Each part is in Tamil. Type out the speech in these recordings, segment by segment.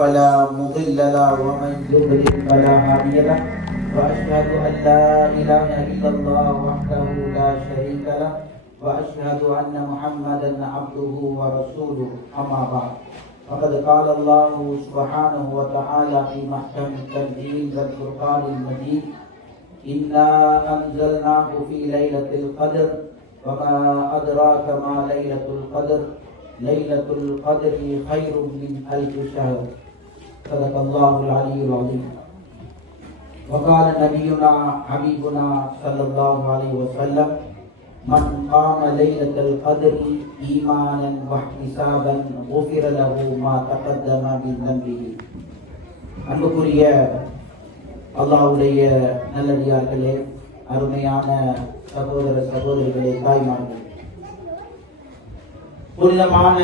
فلا مضل له ومن يضلل فلا هادي له وأشهد أن لا إله إلا الله وحده لا شريك له وأشهد أن محمدا عبده ورسوله أما بعد فقد قال الله سبحانه وتعالى في محكم التنزيل والفرقان المجيد إنا أنزلناه في ليلة القدر وما أدراك ما ليلة القدر ليلة القدر خير من ألف شهر صدق الله العلي العظيم. وقال نبينا حبيبنا صلى الله عليه وسلم من قام ليلة القدر إيمانا واحتسابا غفر له ما تقدم من ذنبه. அன்புக்குரிய அல்லாஹ்வுடைய நல்லடியார்களே, அருமையான சகோதர சகோதரிகளே, தாய்மார்களே, புனிதமான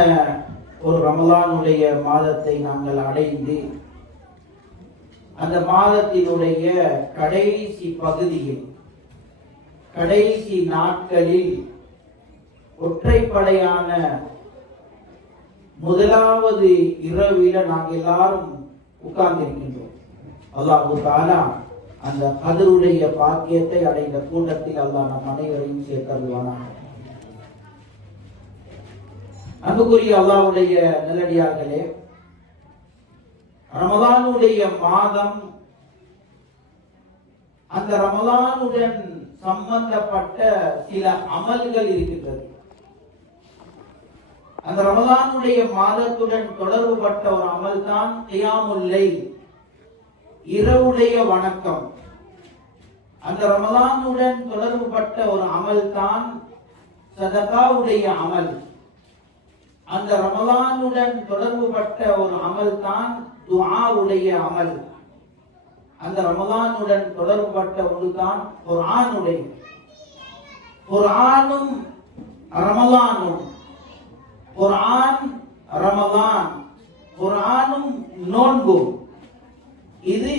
ஒரு ரமலானுடைய மாதத்தை நாங்கள் அடைந்து அந்த மாதத்தினுடைய கடைசி பகுதியில் கடைசி நாட்களில் ஒற்றைப்படையான முதலாவது இரவில நாங்கள் எல்லாரும் உட்கார்ந்திருக்கின்றோம். அல்லாஹ் தஆலா அந்த கதருடைய பாக்கியத்தை அடைந்த கூட்டத்தில் அல்லாஹ் நம் அனைவரையும் சேர்த்தருள்வானாக. அன்புக்குரிய அல்லாஹ்வுடைய நல்லடியார்களே, ரமலானுடைய மாதம் அந்த ரமலானுடன் சம்பந்தப்பட்ட சில அமல்கள் இருக்கின்றது. அந்த ரமலானுடைய மாதத்துடன் தொடர்புபட்ட ஒரு அமல் தான் கியாமுல் லைல், இரவுடைய வணக்கம். அந்த ரமலானுடன் தொடர்புபட்ட ஒரு அமல் தான் சதகாவுடைய அமல். அந்த ரமலானுடன் தொடர்புபட்ட ஒரு அமல் தான் துஆவுடைய அமல். அந்த ரமலானுடன் தொடர்புபட்ட ஒன்றுதான் குர்ஆனுடைய. குர்ஆனும் ரமலானும், குர்ஆன் ரமலான், குர்ஆனும் நோன்பும், இது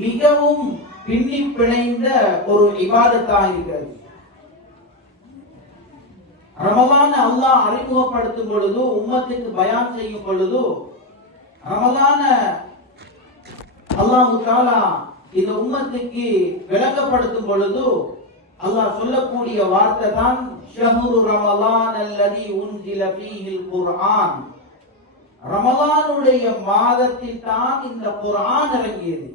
மிகவும் பின்னி பிணைந்த ஒரு இபாதத்தாக இருக்கிறது. ரமலான் அல்லாஹ் அறிமுகப்படுத்தும் பொழுது, உம்மத்துக்கு பயான் செய்யும் பொழுது, ரமலான அல்லாஹ் தஆலா இந்த உம்மத்துக்கு விளங்கப்படுத்தும் பொழுது அல்லாஹ் சொல்லக்கூடிய வார்த்தை தான் ஷஹ்ரு ரமலான் அல்லதி உன்சில ஃபீஹில் குர்ஆன். ரமலானுடைய மாதத்தில் தான் இந்த குர்ஆன் இறங்கியது.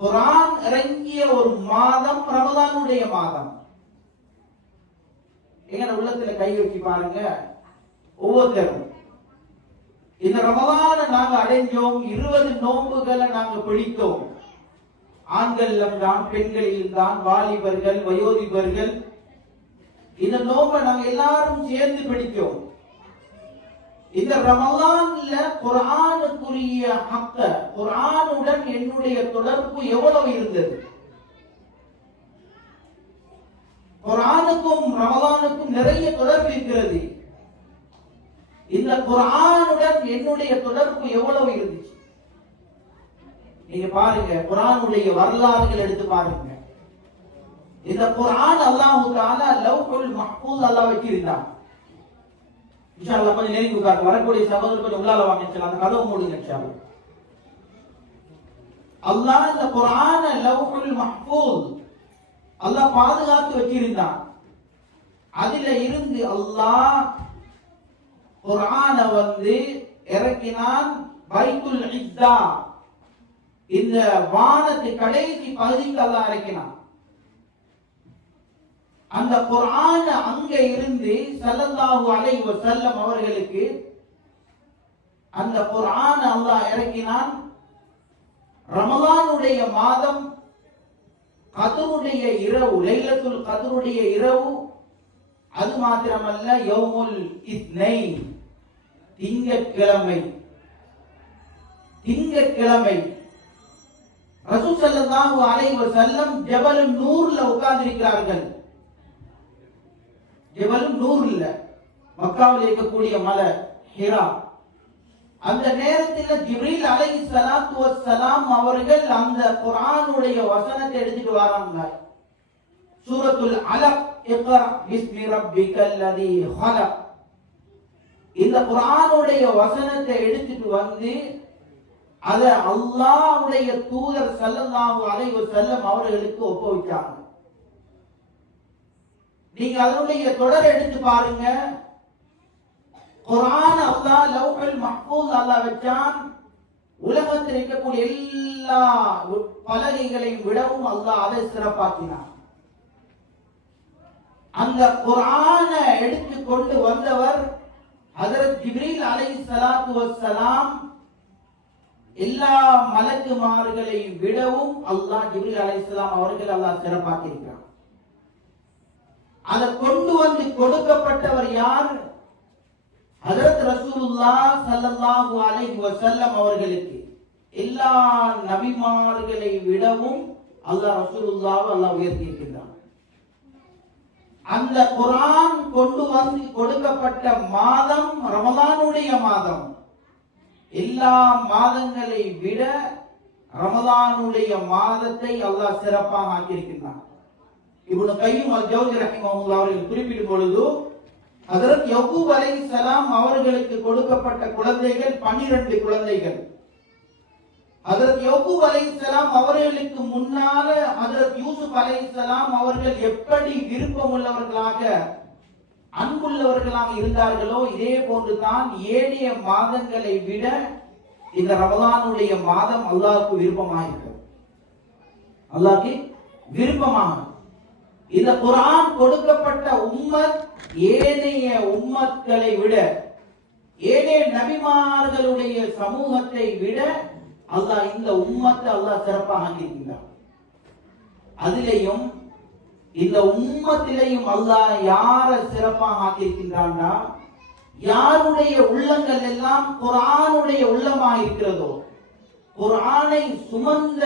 குர்ஆன் இறங்கிய ஒரு மாதம் ரமலானுடைய மாதம். எங்க உள்ளத்துல கை வச்சு பாருங்க. ஒவ்வொருத்தரும் இந்த ரமலானை நாங்க அடைஞ்சோம், 20 நோன்புகளை நாங்க பிடித்தோம். ஆண்களிலும் தான், பெண்களிலும் தான், வாலிபர்கள், வயோதிபர்கள், இந்த நோன்பை நாங்க எல்லாரும் சேர்ந்து பிடித்தோம். இந்த ரமலான்ல குர்ஆனுக்குரிய ஹக்க, குர்ஆனுடன் என்னுடைய தொடர்பு எவ்வளவு இருந்தது? குர்ஆனுக்கும் ரமலானுக்கும் நிறைய தொடர்பு இருக்கிறது. இந்த குர்ஆனுடன் என்னுடைய தொடர்பு எவ்வளவு இருந்துச்சு? நீங்க பாருங்க, குர்ஆனுடைய வரலாறுகள் எடுத்து பாருங்க. இந்த குர்ஆன் அல்லாஹ் தஆலா லவ்ஹுல் மஹ்ஃபூஸ் அல்லாஹ் வச்சிருந்தான். இன்ஷா அல்லாஹ் கொஞ்சம் நெருங்கி உட்கார்ந்து வரக்கூடிய சகோதரர் கொஞ்சம் உள்ளால வாங்க, அந்த கதவு மூடுங்க இன்ஷா அல்லாஹ். அல்லாஹ் இந்த குர்ஆன லவ்ஹுல் மஹ்ஃபூஸ் அல்லாஹ் பாதுகாத்து வச்சிருந்தான். அதில இருந்து அல்லாஹ் குர்ஆனை இறக்கினான் பைத்துல் இஸ்ஸா, இந்த வானத்து கடைசி பகுதிக்கு அல்லாஹ் இறக்கினான். அந்த குர்ஆன் அங்க இருந்து ஸல்லல்லாஹு அலைஹி வஸல்லம் அவர்களுக்கு அந்த குர்ஆன் அல்லாஹ் இறக்கினான். ரமலானுடைய மாதம், கத்ருடைய இரவு, லைலத்துல் கத்ருடைய இரவு. அது மாத்திரமல்ல, யௌமுல் இத்னைன், திங்கட்கிழமை. திங்கட்கிழமை ரசூல் ஸல்லல்லாஹு அலைஹி வஸல்லம் ஜபல் நூர்ல உட்கார்ந்திருக்கிறார்கள். ஜபல் நூர்ல, மக்காவில் இருக்கக்கூடிய மலை ஹிரா. அந்த நேரத்தில் ஜிப்ரீல் அலைஹிஸ்ஸலாத்து வஸ்ஸலாம் அவர்கள் அந்த குர்ஆனுடைய வசனத்தை எடுத்துட்டு வராங்க. சூரத்துல் அலக், இக்ரா பிஸ்மி ரப்பிக்கல்லதீ ஹலக். இந்த குர்ஆனுடைய வசனத்தை எடுத்துட்டு வந்து அதை அல்லாஹ்வுடைய தூதர் ஸல்லல்லாஹு அலைஹி வஸல்லம் அவர்களுக்கு ஒப்புவிச்சாங்க. நீங்க அதனுடைய தொடர் எடுத்து பாருங்க. குர்ஆன் அல்லாஹ் லௌஹுல் மஹ்ஃபூஸ் அல்லாஹ் வச்சான். உலகத்தில் இருக்கக்கூடிய எல்லா பலகைகளையும் விடவும் அல்லாஹ் அதை சிறப்பாக்கினான். அந்த குர்ஆனை எடுத்து கொண்டு வந்தவர் ஹஜ்ரத் ஜிப்ரீல் அலைஹிஸ்ஸலாத்து வஸ்ஸலாம். எல்லா மலக்குமார்களையும் விடவும் அல்லாஹ் ஜிப்ரீல் அலைஹிஸ்ஸலாம் அவர்கள் அல்லாஹ் சிறப்பாக்கி இருக்கிறார். அதை கொண்டு வந்து கொடுக்கப்பட்டவர் யார்? ஹஜ்ரத் ரசூலுல்லாஹ் ஸல்லல்லாஹு அலைஹி வஸல்லம் அவர்களுக்கு. எல்லா நபிமார்களை விடவும் அல்லாஹ் ரசூலுல்லாஹ் அல்லாஹ் உயர்த்தி இருக்கிறார். அந்த குர்ஆன் கொண்டு வந்து கொடுக்கப்பட்ட மாதம் ரமலானுடைய மாதம். எல்லா மாதங்களை விட ரமலானுடைய மாதத்தை அல்லாஹ் சிறப்பாக ஆக்கியிருக்கிறார். இப்னு கய்யிம் அல்-ஜௌஸி ரஹிமஹுல்லாஹ் அவர்கள் குறிப்பிடும் பொழுது ஹஜ்ரத் யக்கூப் அலைஹிஸ்ஸலாம் அவர்களுக்கு கொடுக்கப்பட்ட குழந்தைகள் 12 குழந்தைகள். ஹஜ்ரத் யக்கூப் அலைஹிஸ்ஸலாம் அவர்களுக்கு முன்னால ஹஜ்ரத் யூசுப் அலைஹிஸ்ஸலாம் அவர்கள் எப்படி விருப்பமுள்ளவர்களாக அன்புள்ளவர்களாக இருந்தார்களோ இதே போன்றுதான் ஏனைய மாதங்களை விட இந்த ரமலானுடைய மாதம் அல்லாஹ்வுக்கு விருப்பமாக இருக்கிறது. அல்லாஹ்வுக்கு விருப்பமாக இந்த குர்ஆன் கொடுக்கப்பட்ட உம்மத் ஏனைய உம்மத்களை விட, ஏனைய நபிமார்களுடைய சமூகத்தை விட அல்லாஹ் இந்த உம்மத்தை அல்லாஹ் சிறப்பாக ஆக்கியிருக்கிறார். அதிலேயும் இந்த உம்மத்திலேயும் அல்லாஹ் யார சிறப்பாக ஆக்கியிருக்கின்றான்னா, யாருடைய உள்ளங்கள் எல்லாம் குர்ஆனுடைய உள்ளமாக இருக்கிறதோ, குர்ஆனை சுமந்த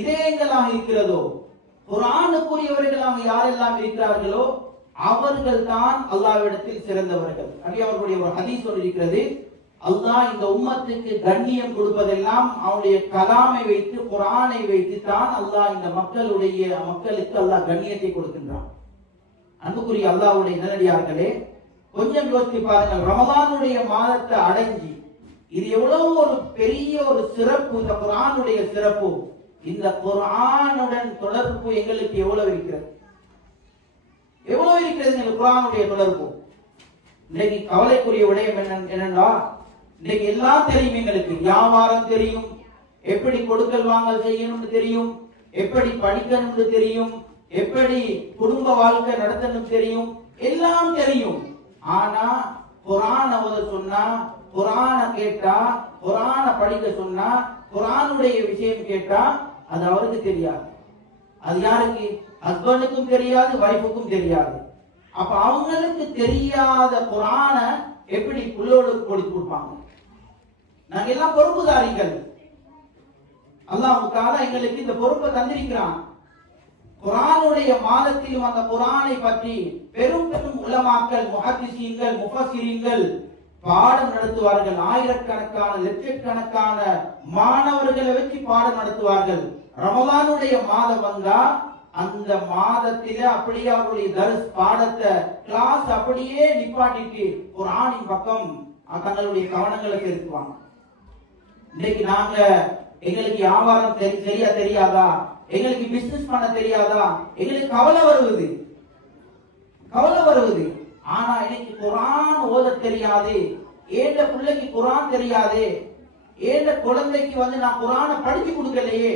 இதயங்களாக இருக்கிறதோ, குர்ஆனுக்குரியவர்களாக யாரெல்லாம் இருக்கிறார்களோ அவர்கள் தான் அல்லாஹ்விடத்தில் சிறந்தவர்கள். நபி அவர்களுடைய ஒரு ஹதீஸ் இருக்கிறது, அல்லாஹ் இந்த உம்மத்துக்கு கண்ணியம் கொடுப்பதெல்லாம் அவனுடைய கலாமை வைத்து குர்ஆனை வைத்து தான் அல்லாஹ் இந்த மக்களுக்கு அல்லாஹ் கண்ணியத்தை கொடுக்கின்றான். அன்புக்குரிய அல்லாஹ்வுடைய நல்லடியார்களே, கொஞ்சம் யோசித்து பாருங்கள். ரமலானுடைய மாதத்தை அடைஞ்சி இது எவ்வளவு ஒரு பெரிய ஒரு சிறப்பு, இந்த குர்ஆனுடைய சிறப்பு. இந்த குர்ஆனுடன் தொடர்பு எங்களுக்கு எவ்வளவு இருக்கிறது, எவ்வளவு இருக்கிறது எங்களுக்கு குர்ஆனுடைய தொடர்பு. இன்னைக்கு கவலைக்குரிய விடயம் என்னன்னா, இன்னைக்கு எல்லாம் தெரியும் எங்களுக்கு. வியாபாரம் தெரியும், எப்படி கொடுக்கல் வாங்கல் செய்யணும்னு தெரியும், எப்படி படிக்கணும்னு தெரியும், எப்படி குடும்ப வாழ்க்கை நடத்தணும் தெரியும், எல்லாம் தெரியும். ஆனா குர்ஆன் ஓத சொன்னா, குர்ஆன கேட்டா, குர்ஆன படிக்க சொன்னா, குர்ஆனுடைய விஷயம் கேட்டா அது அவருக்கு தெரியாது. அது யாருக்கு? ஹஸ்பண்டுக்கும் தெரியாது, வைஃபுக்கும் தெரியாது. அப்ப அவங்களுக்கு தெரியாத குர்ஆன எப்படி புள்ளோளுக்கு கொடுப்பாங்க? நாங்க எல்லாம் பொறுப்புதாரிகள். அல்லாஹ் தஆலா எங்களுக்கு இந்த பொறுப்பை தந்திருக்கிறான். குர்ஆனுடைய மாதத்திலும் அந்த குர்ஆனை பற்றி பெரும் பெரும் உலமாக்கள், முஹத்திஸீன்கள், முஃபஸ்ஸிரீன்கள் பாடம் நடத்துவார்கள். ஆயிரக்கணக்கான லட்சக்கணக்கான மாணவர்களை வச்சு பாடம் நடத்துவார்கள். ரமலானுடைய மாதம் வந்தா அந்த மாதத்திலே அப்படியே அவருடைய தர்ஸ் பாடத்தை கிளாஸ் அப்படியே நிப்பாட்டிட்டு குர்ஆனின் பக்கம் தங்களுடைய கவனங்களை செலுத்துவாங்க. இன்னைக்கு நாங்க எங்களுக்கு வியாபாரம் சரியா தெரியாதா, எங்களுக்கு பிசினஸ் பண்ண தெரியாதா, எங்களுக்கு கவலை வருவது. ஆனா எனக்கு குர்ஆன் ஓத தெரியாது, ஏண்ட பிள்ளைக்கு குர்ஆன் தெரியாது, ஏண்ட குழந்தைக்கு நான் குர்ஆனை படிச்சு கொடுக்கலையே,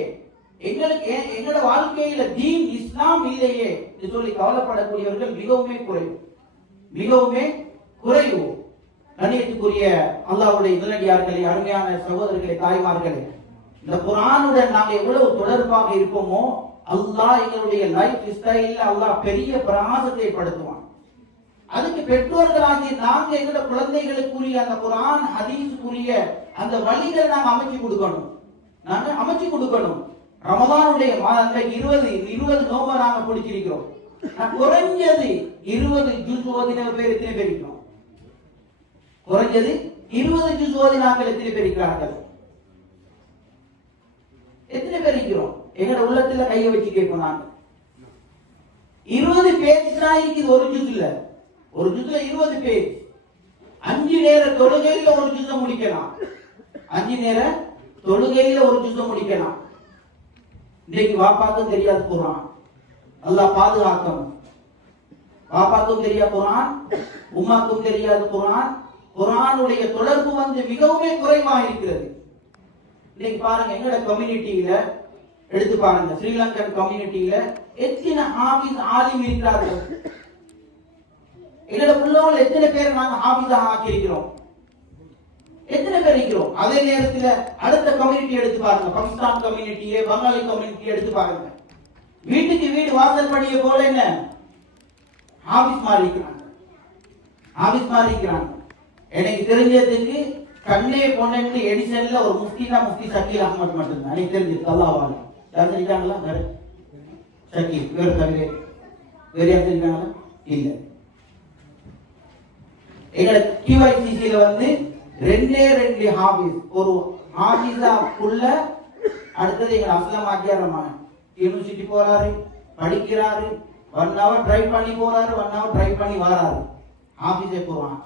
எங்களோட வாழ்க்கையில தீன் இஸ்லாம் இல்லையே என்று சொல்லி கவலைப்படக்கூடியவர்கள் மிகவுமே குறைவு. கண்ணியத்துக்குரிய அல்லாஹ்வுடைய நல்லடியார்களே, அருமையான சகோதரர்களே, தாய்மார்களே, இந்த குர்ஆனுடன் நாங்க எவ்வளவு தொடர்பாக இருப்போமோ அல்லாஹ் எங்களுடைய லைஃப் ஸ்டைல்ல அல்லாஹ் பெரிய பிரகாசத்தை படுத்துவான். அதுக்கு பெற்றோர்களாகி நாங்க எங்களோட குழந்தைகளுக்குரிய அந்த குர்ஆன் ஹதீஸுக்குரிய அந்த வழிகளை நாங்க அமைச்சு கொடுக்கணும். ரமலானுடைய மாதம் 20 நோம்பை நாங்க பிடிச்சிருக்கிறோம். குறைஞ்சது 20 ஜுஸ் ஓதின பேர் எத்தனை பேர் இருக்கிறோம்? குறைஞ்சது 20 ஜுஸ் ஓதினாக்கள் எத்தனை பேர் இருக்கிறார்கள்? எத்தனை பேர் இருக்கிறோம்? எங்கட உள்ளத்துல கையை வச்சு கேட்போம். நாங்க 20 பேஜ் தான் இருக்குது ஒரு ஜுஸ்ல. ஒரு ஜுஸ்ல 20 பேஜ். 5 நேர தொழுகையில ஒரு ஜுஸை முடிக்கலாம். 5 நேர தொழுகையில ஒரு ஜுஸை முடிக்கலாம். இன்னைக்கு வாப்பாக்கும் தெரியாது குர்ஆன், அல்லாஹ் பாதுகாக்கணும். வாப்பாக்கும் தெரியாது குர்ஆன், உம்மாக்கும் தெரியாது குர்ஆன். குர்ஆனுடைய தொடர்பு மிகவும் குறைவாக இருக்கிறது. இன்னைக்கு பாருங்க, எங்களோட கம்யூனிட்டியில எடுத்து பாருங்க, ஸ்ரீலங்கன் கம்யூனிட்டியில எத்தனை ஹாஃபிஸ் ஆலிம் இருக்கிறார்கள். எங்களோட பிள்ளைகள் எத்தனை பேர் நாங்க ஹாஃபிஸாக ஆக்கியிருக்கிறோம், எத்தனை பேர் இருக்கிறோம். அதே நேரத்தில் அடுத்த கம்யூனிட்டி எடுத்து பாருங்க, பாகிஸ்தான் கம்யூனிட்டியை, பங்காளி கம்யூனிட்டி எடுத்து பாருங்க. வீட்டுக்கு வீடு வாசல் படியை போல என்ன ஹாஃபிஸ் மாதிரி இருக்கிறாங்க, ஹாஃபிஸ் மாதிரி இருக்கிறாங்க. எனக்கு தெரிஞ்சதுக்கு கண்ணே பொண்ணு எடிசன்ல ஒரு முஃப்தினா முஃப்தி ஷக்கீல் அஹ்மத் மட்டும்தான் எனக்கு தெரிஞ்சது. அல்லாஹ்வால யாரும் தெரிஞ்சாங்களா? ஷக்கீல் வேறு தவிர வேறு யாரும் தெரிஞ்சாங்களா? இல்ல. எங்களோட QICC-ல 2 ஹாஃபிஸ், ஒரு ஹாஃபிஸாக்குள்ள அடுத்தது எங்க அஸ்லாம் ஆக்கியார் ரஹ்மான் யூனிவர்சிட்டி போறாரு, படிக்கிறாரு, 1 hour டிரைவ் பண்ணி போறாரு, 1 hour டிரைவ் பண்ணி வராரு, ஹாஃபிஸே குர்ஆன்.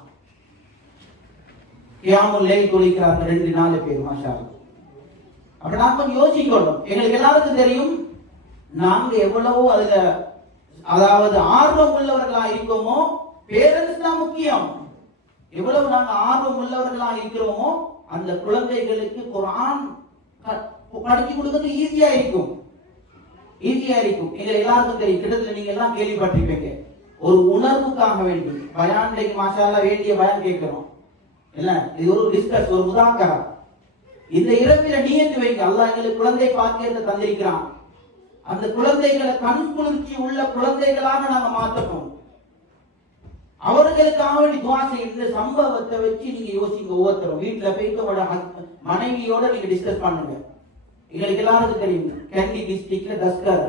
கியாமுல் லைல் தொழுகிறார்கள் 2-4 பேர், மாஷா அல்லாஹ். அப்ப நாம யோசிக்கணும். எங்களுக்கு எல்லாருக்கும் தெரியும் நாங்க எவ்வளவு அதுல அதாவது ஆர்வம் உள்ளவர்களா இருக்கோமோ, பேரண்ட்ஸ் தான் முக்கியம். எவ்வளவு நாங்க ஆர்வம் உள்ளவர்களா இருக்கிறோமோ அந்த குழந்தைகளுக்கு குர்ஆன் படிச்சு கொடுக்கிறது ஈஸியா இருக்கும், ஈஸியா இருக்கும். எங்க எல்லாருக்கும் தெரியும், கிட்டத்தட்ட நீங்க எல்லாம் கேள்விப்பட்டிருப்பீங்க, ஒரு உணர்வுக்காக வேண்டி பயான் மாஷா அல்லாஹ் வேண்டிய பயான் கேட்கிறோம் இல்ல, இது ஒரு டிஸ்கஸ், ஒரு முதாக்கரா. இந்த இரவில நியத்து வைங்க, அல்லாஹ் எங்களுக்கு குழந்தை பாக்கியத்தை தந்திருக்கிறான். அந்த குழந்தைகளை கண் குளிர்ச்சி உள்ள குழந்தைகளாக நாங்க மாற்றணும். அவர்களுக்காக வேண்டி துஆ செய்யுங்க. இந்த சம்பவத்தை வச்சு நீங்க யோசிங்க. ஒவ்வொருத்தரும் வீட்டுல போயிட்டு உங்களோட மனைவியோட நீங்க டிஸ்கஸ் பண்ணுங்க. எங்களுக்கு எல்லாருக்கும் தெரியும், கேண்டி டிஸ்ட்ரிக்ட்ல தஸ்கர்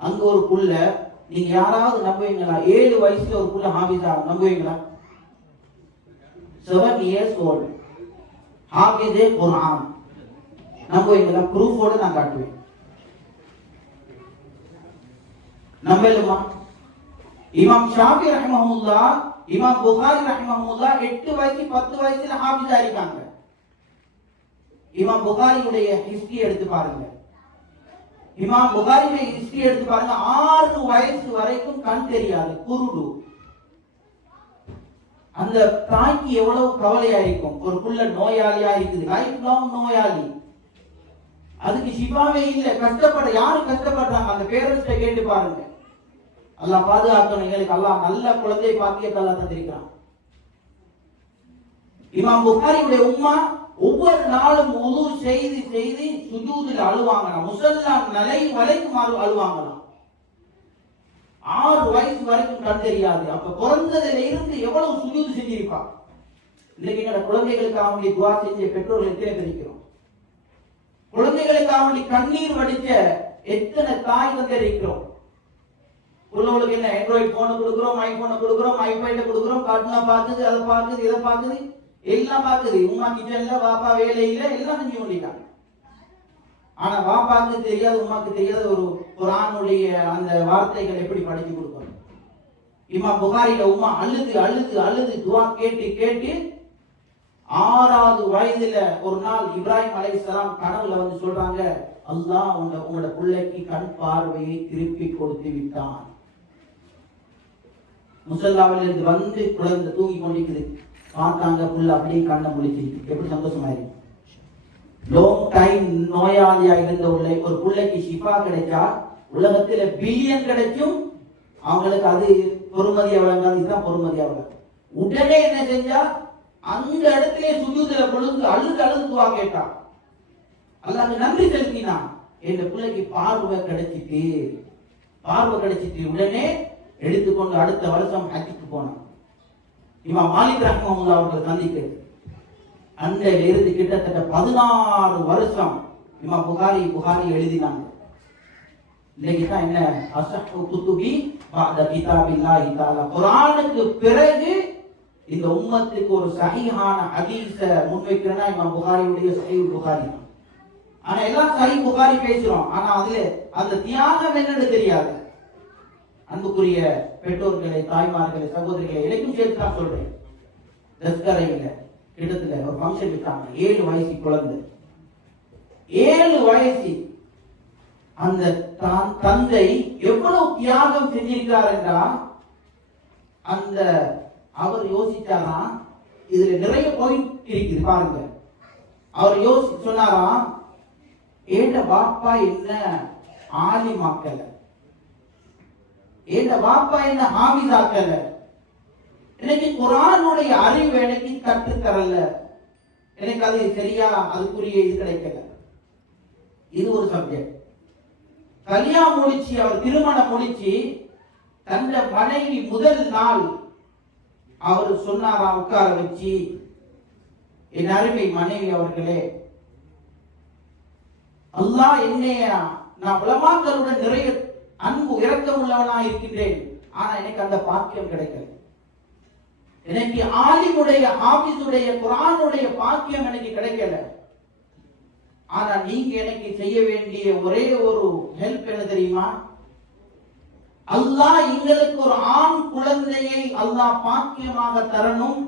அங்க ஒரு புள்ள, நீங்க யாராவது நம்புவீங்களா? 7 வயசுல ஒரு புள்ள ஹாஃபிஸா, நம்புவீங்களா? 7 years old ஹாஃபிஸே குர்ஆன், நம்புவீங்களா? ப்ரூஃபோட நான் காட்டுவேன். நம்பலுமா? இமாம் ஷாஃபி ரஹ்மஹுல்லாஹ், இமாம் புகாரி ரஹ்மஹுல்லாஹ் 8 வயசு 10 வயசுல ஹாஃபிஸா இருக்காங்க. இமாம் புகாரியுடைய ஹிஸ்டரி எடுத்து பாருங்க, இமாம் புகாரியுடைய ஹிஸ்டரி எடுத்து பாருங்க. 6 வயசு வரைக்கும் கண் தெரியாது, குருடு. அந்த தாய்க்கு எவ்வளவு கவலையா இருக்கும். ஒரு புள்ள நோயாளியா இருக்குது, லைஃப் லாங் நோயாளி, அதுக்கு ஷிஃபாவே இல்ல, கஷ்டப்பட யாரு கஷ்டப்படுறாங்க? அந்த பேரண்ட்ஸ் கேட்டு பாருங்க. அல்லாஹ் பாதுகாக்கணும். எங்களுக்கு அல்லாஹ் நல்ல குழந்தை பாக்கியத்தை அல்லாஹ் தந்திருக்கிறான். இமாம் புகாரியுடைய உம்மா ஒவ்வொரு நாளும் உது செய்து செய்து சுஜூதில் அழுவாங்களாம், முஸல்லா நிலை வரைக்கும் அழுவாங்களாம். 6 வயசு வரைக்கும் கண் தெரியாது. அப்ப பிறந்ததுல இருந்து எவ்வளவு சுஜூது செஞ்சிருப்பா. இன்னைக்கு எங்களோட குழந்தைகளுக்காக வேண்டி துஆ செஞ்ச பெற்றோர்கள் எத்தனை பேர் இருக்கிறோம்? குழந்தைகளுக்காக வேண்டி கண்ணீர் வடிச்ச எத்தனை தாய் தந்தை இருக்கிறோம்? உள்ளவங்களுக்கு என்ன ஆண்ட்ராய்டு போன் கொடுக்குறோம், ஐபோன் கொடுக்குறோம், ஐபேட கொடுக்குறோம், காட்டுனா பார்க்குது, அதை பார்க்குது, இதை பார்க்குது, எல்லாம் பார்க்குது. உமா கிச்சன்ல, வாப்பா வேலையில எல்லாம் செஞ்சு கொண்டிருக்காங்க. ஆனா வாப்பாக்கு தெரியாது, உமாக்கு தெரியாது ஒரு குர்ஆனுடைய அந்த வார்த்தைகள் எப்படி படிச்சு கொடுக்கணும். இமாம் புகாரில உமா அழுது அழுது அழுது துஆ கேட்டு கேட்டு 6வது வயதுல ஒரு நாள் இப்ராஹிம் அலைஹிஸ்ஸலாம் கனவுல சொல்றாங்க, அல்லாஹ் உங்களோட பிள்ளைக்கு கண் பார்வையை திருப்பி கொடுத்து விட்டான். முஸல்லாவில இருந்து குழந்தை தூங்கி கொண்டிருக்குது, பார்த்தாங்க புள்ள அப்படியே கண்ணை முழிச்சிருக்கு. எப்படி சந்தோஷமா இருக்கு. லாங் டைம் நோயாளியா இருந்த ஒரு பிள்ளைக்கு ஷிஃபா கிடைச்சா உலகத்துல பில்லியன் கிடைக்கும், அவங்களுக்கு அது பொறுமதியா வழங்காது. இதுதான் பொறுமதியா வழங்கும். உடனே என்ன செஞ்சா அந்த இடத்திலே சுஜூதுல பொழுது அழுது அழுது துஆ கேட்டா, அல்லாஹ்க்கு நன்றி செலுத்தினா. என் பிள்ளைக்கு பார்வை கிடைச்சிட்டு, பார்வை கிடைச்சிட்டு உடனே எடுத்துக்கொண்டு அடுத்த வருஷம் ஹஜ்ஜுக்கு போனான். இமாம் மாலிக் ரஹ்மத்துல்லாஹி அவர்கள் சந்திக்கிறது. அன்றையில இருந்து கிட்டத்தட்ட 16 வருஷம் இமாம் புகாரி எழுதினாங்க. இன்னைக்கு தான் என்ன அஸ்ஹு குதுபி பஅத கிதாபில்லாஹி தஆலா, குர்ஆனுக்கு பிறகு இந்த உம்மத்துக்கு ஒரு சஹீஹான ஹதீஸ முன்வைக்கிறனா இமாம் புகாரியுடைய சஹீஹ் புகாரி. ஆனா எல்லாம் சஹீஹ் புகாரி பேசுறோம், ஆனா அதுல அந்த தியாகம் என்னன்னு தெரியாது. அன்புக்குரிய பெற்றோர்களே, தாய்மார்களே, சகோதரிகளே, எனக்கும் சேர்த்து தான் சொல்றேன். தஸ்கரையில இடத்துல ஒரு ஃபங்க்ஷன் வச்சாங்க. 7 வயசு குழந்தை, 7 வயசு. அந்த தந்தை எவ்வளவு தியாகம் செஞ்சிருக்கார் என்றால், அந்த அவர் யோசிச்சாரா, இதுல நிறைய பாயிண்ட் இருக்குது பாருங்க. அவர் சொன்னாரா, ஏண்ட பாப்பா என்ன ஆலிமாக்கல, ஏண்ட பாப்பா என்ன ஹாஃபிஸாக்கல, எனக்கு குர்ஆனுடைய அறிவு எனக்கு கற்றுத்தரல, எனக்கு அது சரியா அதுக்குரிய இது கிடைக்கல. இது ஒரு சப்ஜெக்ட். கல்யாணம் முடிச்சு அவர் திருமணம் முடிச்சு தன் மனைவி முதல் நாள் அவர் சொன்னாரா, உட்கார வச்சு, என் அருமை மனைவி அவர்களே, அல்லாஹ் என்னைய நான் உலமாக்களுடன் நிறைய அன்பு இரக்கம் உள்ளவனா இருக்கின்றேன், ஆனா எனக்கு அந்த பாக்கியம் கிடைக்கல. எனக்கு ஆலிமுடைய ஹாஃபிஸுடைய குர்ஆனுடைய பாக்கியம் எனக்கு கிடைக்கல. ஆனா நீங்க எனக்கு செய்ய வேண்டிய ஒரே ஒரு ஹெல்ப் என்ன தெரியுமா? அல்லாஹ் எங்களுக்கு ஒரு ஆண் குழந்தையை அல்லாஹ் பாக்கியமாக தரணும்.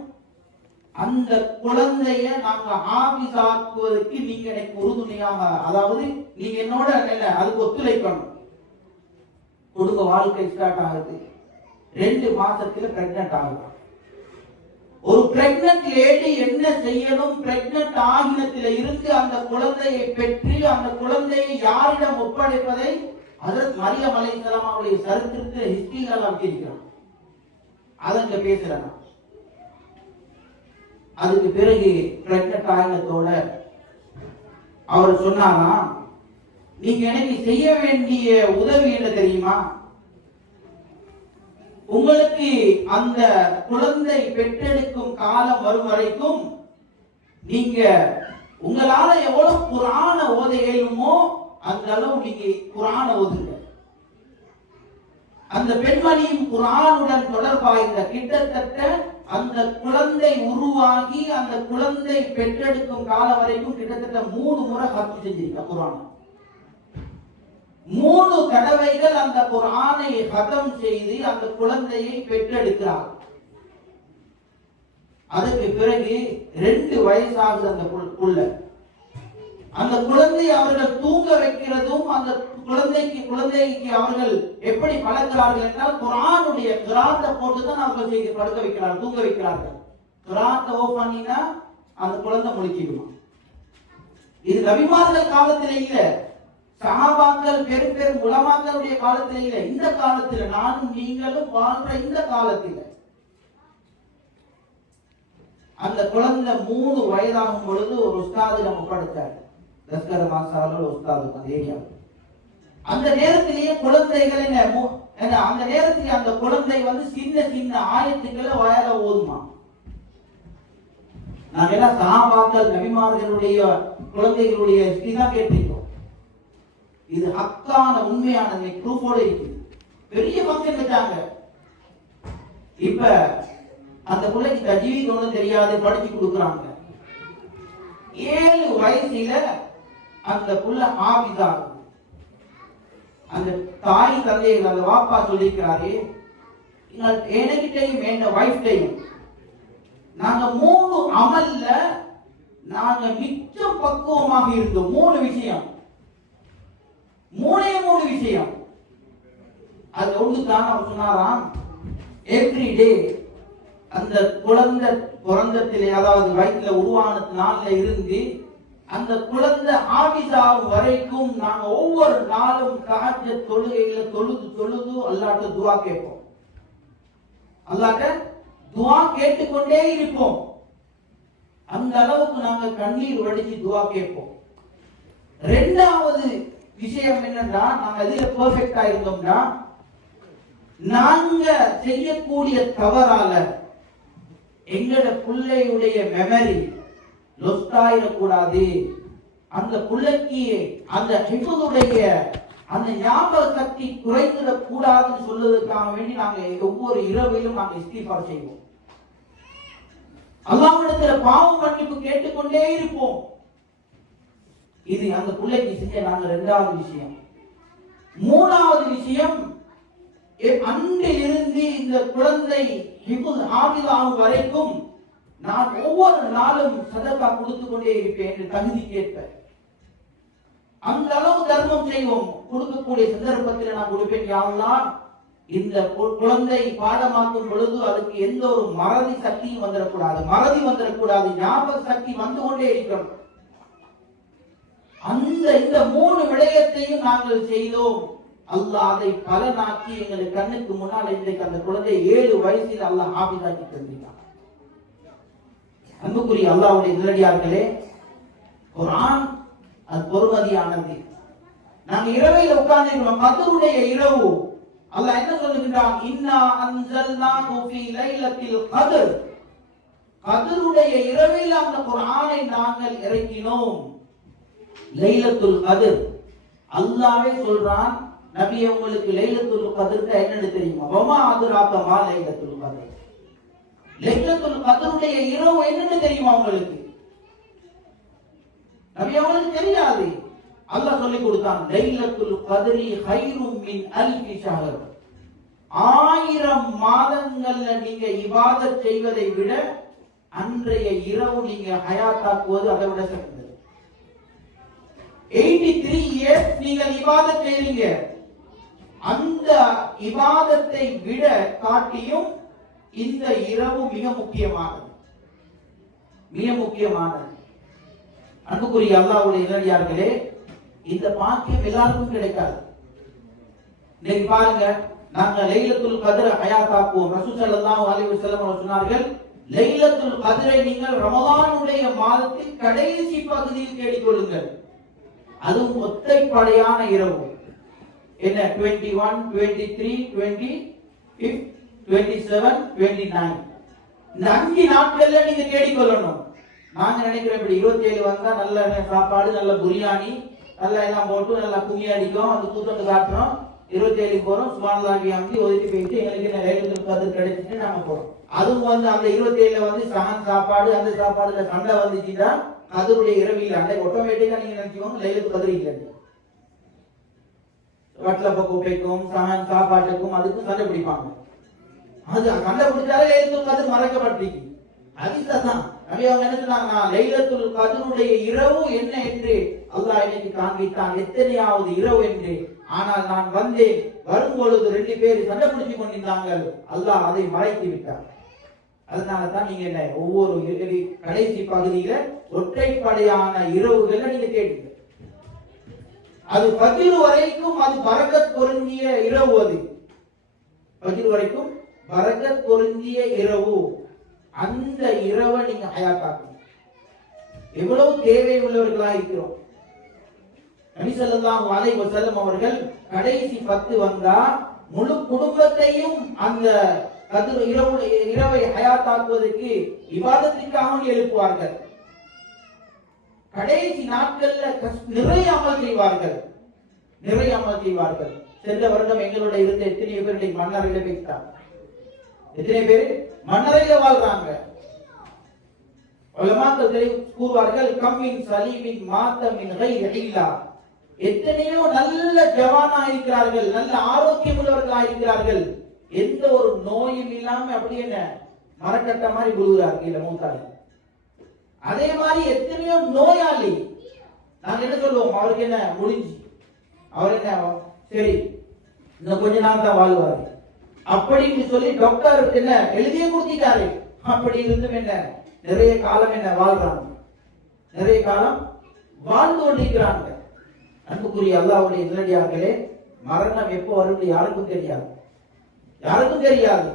அந்த குழந்தைய நாங்க ஹாஃபிஸாக்குவதற்கு நீங்க எனக்கு உறுதுணையாக, அதாவது நீங்க என்னோட அதுக்கு ஒத்துழைக்கணும். குடும்ப வாழ்க்கை ஸ்டார்ட் ஆகுது. 2 மாசத்துல பிரெக்னன்ட் ஆகுது. ஒரு பிரெக்னன்ட் லேடி என்ன செய்யணும்? பிரெக்னன்ட் ஆகினத்தில இருந்து அந்த குழந்தையை பெற்று அந்த குழந்தையை யாரிடம் ஒப்படைப்பதை ஹஜ்ரத் மரியம் அலைஹிஸ்ஸலாம் அவருடைய சரித்திரத்தில் ஹிஸ்டரியில இருக்கிறான். அதங்க பேசுறாங்க. அதுக்கு பிறகு பிரெக்னன்ட் ஆகினத்தோட அவர் சொன்னாரா, நீங்க எனக்கு செய்ய வேண்டிய உதவி என்ன தெரியுமா? உங்களுக்கு அந்த குழந்தை பெற்றெடுக்கும் காலம் வரும் வரைக்கும் நீங்க உங்களால எவ்வளவு குர்ஆன ஓத இயலுமோ அந்த அளவு நீங்க குர்ஆன ஓதுங்க. அந்த பெண்மணியும் குர்ஆனுடன் தொடர்பாயிருந்த கிட்டத்தட்ட அந்த குழந்தை உருவாகி அந்த குழந்தை பெற்றெடுக்கும் காலம் வரைக்கும் கிட்டத்தட்ட 3 முறை ஹத்ம் செஞ்சிருக்க குர்ஆன். 3 தடவைகள் அந்த குர்ஆனை ஹதம் செய்து அந்த குழந்தையை பெற்றெடுக்கிறார். அதுக்கு பிறகு 2 வயசாகுது அந்த புள்ள. அந்த குழந்தை அவர்கள் தூங்க வைக்கிறதும், அந்த குழந்தைக்கு அவர்கள் எப்படி பழக்கிறார்கள் என்றால், குர்ஆனுடைய கிராத்தை போட்டுதான் அவர்கள் படுக்க வைக்கிறார்கள், தூங்க வைக்கிறார்கள். கிராத்தை ஓபன் பண்ணினா அந்த குழந்தை முழிச்சிடுமா. இது நபிமார்கள் காலத்திலே இல்ல, சஹாபாக்கள் பெரும் உலமாக்களுடைய காலத்திலே இல்ல, இந்த காலத்தில் நானும் நீங்களும் வாழ்ற இந்த காலத்தில் அந்த குழந்தை 3 வயதாகும் பொழுது ஒரு உஸ்தாதிடம் ஒப்படைத்தார். தஸ்கர மாசால உஸ்தாது அந்த ஏரியா. அந்த நேரத்திலேயே குழந்தைகளை அந்த நேரத்திலே அந்த குழந்தை சின்ன சின்ன ஆயத்துக்களை வாயால ஓதுமா. நாங்க எல்லாம் சஹாபாக்கள் நபிமார்களுடைய குழந்தைகளுடைய ஸ்ரீதான் கேட்டிருக்கோம். இது ஹக்கான உண்மையானது, ப்ரூஃபோட இருக்கு. பெரிய ஃபங்க்ஷன் வச்சாங்க. இப்ப அந்த பிள்ளைக்கு தஜ்வீத் ஒண்ணும் தெரியாது, படிச்சு கொடுக்குறாங்க. 7 வயசுல அந்த புள்ள ஹாஃபிஸா. அந்த தாய் தந்தைகள் அந்த வாப்பா சொல்லிக்கிறாரு, எனக்கிட்டையும் என் வைஃப்டையும் நாங்க 3 அமல்ல நாங்க மிச்சம் பக்குவமாக இருந்தோம். 3 விஷயம், 3 விஷயம். அது ஒண்ணுதான் அவர் சொன்னாராம், எவ்ரி டே அந்த குழந்தை பிறந்தத்திலே, அதாவது வயிற்றுல உருவான நாள்ல இருந்து அந்த குழந்தை ஆபிசாவும் வரைக்கும் நாங்க ஒவ்வொரு நாளும் தஹஜ்ஜத் தொழுகையில தொழுது அல்லாஹ்ட்ட துஆ கேட்போம். அல்லாஹ்ட்ட துஆ கேட்டுக்கொண்டே இருப்போம். அந்த அளவுக்கு நாங்க கண்ணீர் வடிச்சு துஆ கேட்போம். 2வது விஷயம் என்னன்னா, நாங்க எதுல பெர்ஃபெக்ட்டா இருந்தோம்னா, நாங்க செய்யக்கூடிய தவறால எங்களோட பிள்ளையுடைய மெமரி லொஸ்ட் ஆயிடக்கூடாது, அந்த பிள்ளைக்கு அந்த ஹிஃபுதுடைய அந்த ஞாபக சக்தி குறைந்துடக் கூடாதுன்னு சொல்வதற்காக வேண்டி நாங்க ஒவ்வொரு இரவிலும் நாங்க இஸ்திக்ஃபார் செய்வோம். அல்லாஹ்விடத்துல பாவ மன்னிப்பு கேட்டுக்கொண்டே இருப்போம். இது அந்த பிள்ளைக்கு செஞ்ச நாங்க 2வது விஷயம். 3வது விஷயம், அன்றிலிருந்து இந்த குழந்தை ஹிஃபுஸ் ஆகும் வரைக்கும் நான் ஒவ்வொரு நாளும் சதகா கொடுத்து கொண்டே இருப்பேன் என்று தகுதி கேட்ப. அந்த அளவு தர்மம் செய்வோம். கொடுக்கக்கூடிய சந்தர்ப்பத்தில் நான் கொடுப்பேன். யா அல்லாஹ், இந்த குழந்தை பாடமாக்கும் பொழுது அதுக்கு எந்த ஒரு மறதி சக்தியும் வந்துடக்கூடாது, மறதி வந்துடக்கூடாது, ஞாபக சக்தி வந்து கொண்டே இருக்கணும். இந்த 3 விடயத்தையும் நாங்கள் செய்தோம். அல்லாஹ் அதை பலனாக்கி எங்களுக்கு கண்ணுக்கு முன்னால் இன்றைக்கு அந்த குழந்தை 7 வயசில் அல்லாஹ் ஹாஃபிஸாக்கி தந்திருக்கான். அன்புக்குரிய அல்லாஹ்வுடைய நல்லடியார்களே, குர்ஆன் அது பொறுமதியானது. நாம் இரவையில் உட்கார்ந்திருக்கிறோம். கத்ருடைய இரவு. அல்லாஹ் என்ன சொல்லுகிறான்? இன்னா அன்ஸல்னாஹு ஃபீ லைலத்தில் கத்ர். கத்ருடைய இரவில் அந்த குர்ஆனை நாங்கள் இறக்கினோம். லைலத்துல் கத்ர். அல்லாஹ்வே சொல்றான், நபியே உங்களுக்கு லைலத்துல் கத்ர் என்னன்னு தெரியுமா? வமா அதுராக மா லைலத்துல் கத்ர். லைலத்துல் கத்ருடைய இரவு என்னன்னு தெரியுமா உங்களுக்கு? நபியே உங்களுக்கு தெரியாது. அல்லாஹ் சொல்லி கொடுத்தான், லைலத்துல் கத்ரி கைரும் மின் அல்ஃபி ஷஹர். 1000 மாதங்கள்ல நீங்க இபாதத் செய்வதை விட அன்றைய இரவு நீங்க ஹயாத்தாக்குவது அதை விட சிறந்தது. 83 இயர்ஸ் நீங்கள் இபாதத் செய்றீங்க. அந்த இபாதத்தை விட காட்டியும் இந்த இரவு மிக முக்கியமானது, மிக முக்கியமானது. அன்புக்குரிய அல்லாஹ்வுடைய நல்லடியார்களே, இந்த பாக்கியம் எல்லாருக்கும் கிடைக்காது. இன்னைக்கு பாருங்க, நாங்க லைலத்துல் கத்ர் ஹயாத்தாக்குவோம். ரசூல் ஸல்லல்லாஹு அலைஹி வஸல்லம் அவர்கள் சொன்னார்கள், லைலத்துல் கத்ரை நீங்கள் ரமலானுடைய மாதத்தில் கடைசி பகுதியில் தேடிக்கொள்ளுங்கள். அதுவும் ஒற்றைப்படையான இரவு. என்ன 21, 23, 25, 27, 29 இந்த 5 நாட்கள்ல நீங்க தேடிக்கொள்ளணும். நாங்க நினைக்கிறோம் இப்படி 27 வந்தா நல்ல சாப்பாடு, நல்ல பிரியாணி, நல்லா எல்லாம் போட்டு நல்லா கும்மி அடிக்கும், அது கூத்தட்டு காட்டுறோம். 27 போறோம், சுப்ஹானல்லாஹி ஹம்தி ஓதிட்டு போயிட்டு எங்களுக்கு என்ன லைலத்துல் கத்ர் கிடைச்சிட்டு நாம போறோம். அதுவும் அந்த 27 சஹன் சாப்பாடு, அந்த சாப்பாடுல சண்டை வந்துச்சுன்னா கத்ருடைய இரவு இல்லை. அந்த ஆட்டோமேட்டிக்கா நீங்க நினைச்சுக்கோங்க லைலத்துல் கத்ர் இல்லை. வட்டலப்ப கோப்பைக்கும் சஹன் சாப்பாட்டுக்கும் அதுக்கும் சண்டை பிடிப்பாங்க. அது சண்டை பிடிச்சாலே லைலத்துல் கத்ர் மறைக்கப்பட்டிருக்கு. அதுதான் நபி அவங்க என்ன சொன்னாங்க? நான் லைலத்துல் கத்ருடைய இரவு என்ன என்று அல்லாஹ் எனக்கு காண்பித்தான், எத்தனையாவது இரவு என்று. ஆனால் நான் வந்தேன், வரும் பொழுது 2 பேர் சண்டை பிடிச்சு கொண்டிருந்தாங்க. அல்லாஹ் அதை மறைத்து விட்டார். அதனால தான் நீங்க என்ன ஒவ்வொரு கடைசி பகுதியில ஒற்றைப்படையான இரவுகளை நீங்க தேடுங்க. அது ஃபஜ்ர் வரைக்கும் அது பரக்கத் பொருந்திய இரவு. அது ஃபஜ்ர் வரைக்கும் பரக்கத் பொருந்திய இரவு. அந்த இரவை நீங்க ஹயாத்தாக்குங்க. எவ்வளவு தேவை உள்ளவர்களா இருக்கிறோம். நபி ஸல்லல்லாஹு அலைஹி வஸல்லம் அவர்கள் கடைசி 10 வந்தா முழு குடும்பத்தையும் அந்த கத்ர் இரவை ஹயாத்தாக்குவதற்கு இபாதத்திற்காக எழுப்புவார்கள். கடைசி நாட்கள்ல நிறைய அமல் செய்வார்கள், நிறைய அமல் செய்வார்கள். சென்ற வருடம் எங்களோட இருந்த எத்தனை பேர் மன்னரையில வைத்தார், எத்தனை பேர் மன்னரையில வாழ்றாங்க. உலமாக்கள் கூறுவார்கள், கம்மின் சலீமின் மாத்தமின் கைரி இல்லா. எத்தனையோ நல்ல ஜவானா இருக்கிறார்கள், நல்ல ஆரோக்கியம் உள்ளவர்களா இருக்கிறார்கள், எந்த ஒரு நோயும் இல்லாம அப்படி என்ன மரக்கட்ட மாதிரி விழுகிறார்கள் இல்ல மூத்தாளி. அதே மாதிரி எத்தனையோ நோயாளி, நாங்க என்ன சொல்லுவோம், அவருக்கு என்ன முடிஞ்சு, அவர் என்ன சரி இன்னும் கொஞ்ச நாள் தான் வாழ்வாரு அப்படின்னு சொல்லி டாக்டர் என்ன எழுதியே கொடுத்திட்டாரு. அப்படி இருந்தும் என்ன நிறைய காலம் என்ன வாழ்றாங்க, நிறைய காலம் வாழ்ந்து கொண்டிருக்கிறாங்க. அன்புக்குரிய அல்லாஹ்வுடைய நல்லடியார்களே, மரணம் எப்போ வரும் யாருக்கும் தெரியாது, யாருக்கும் தெரியாது.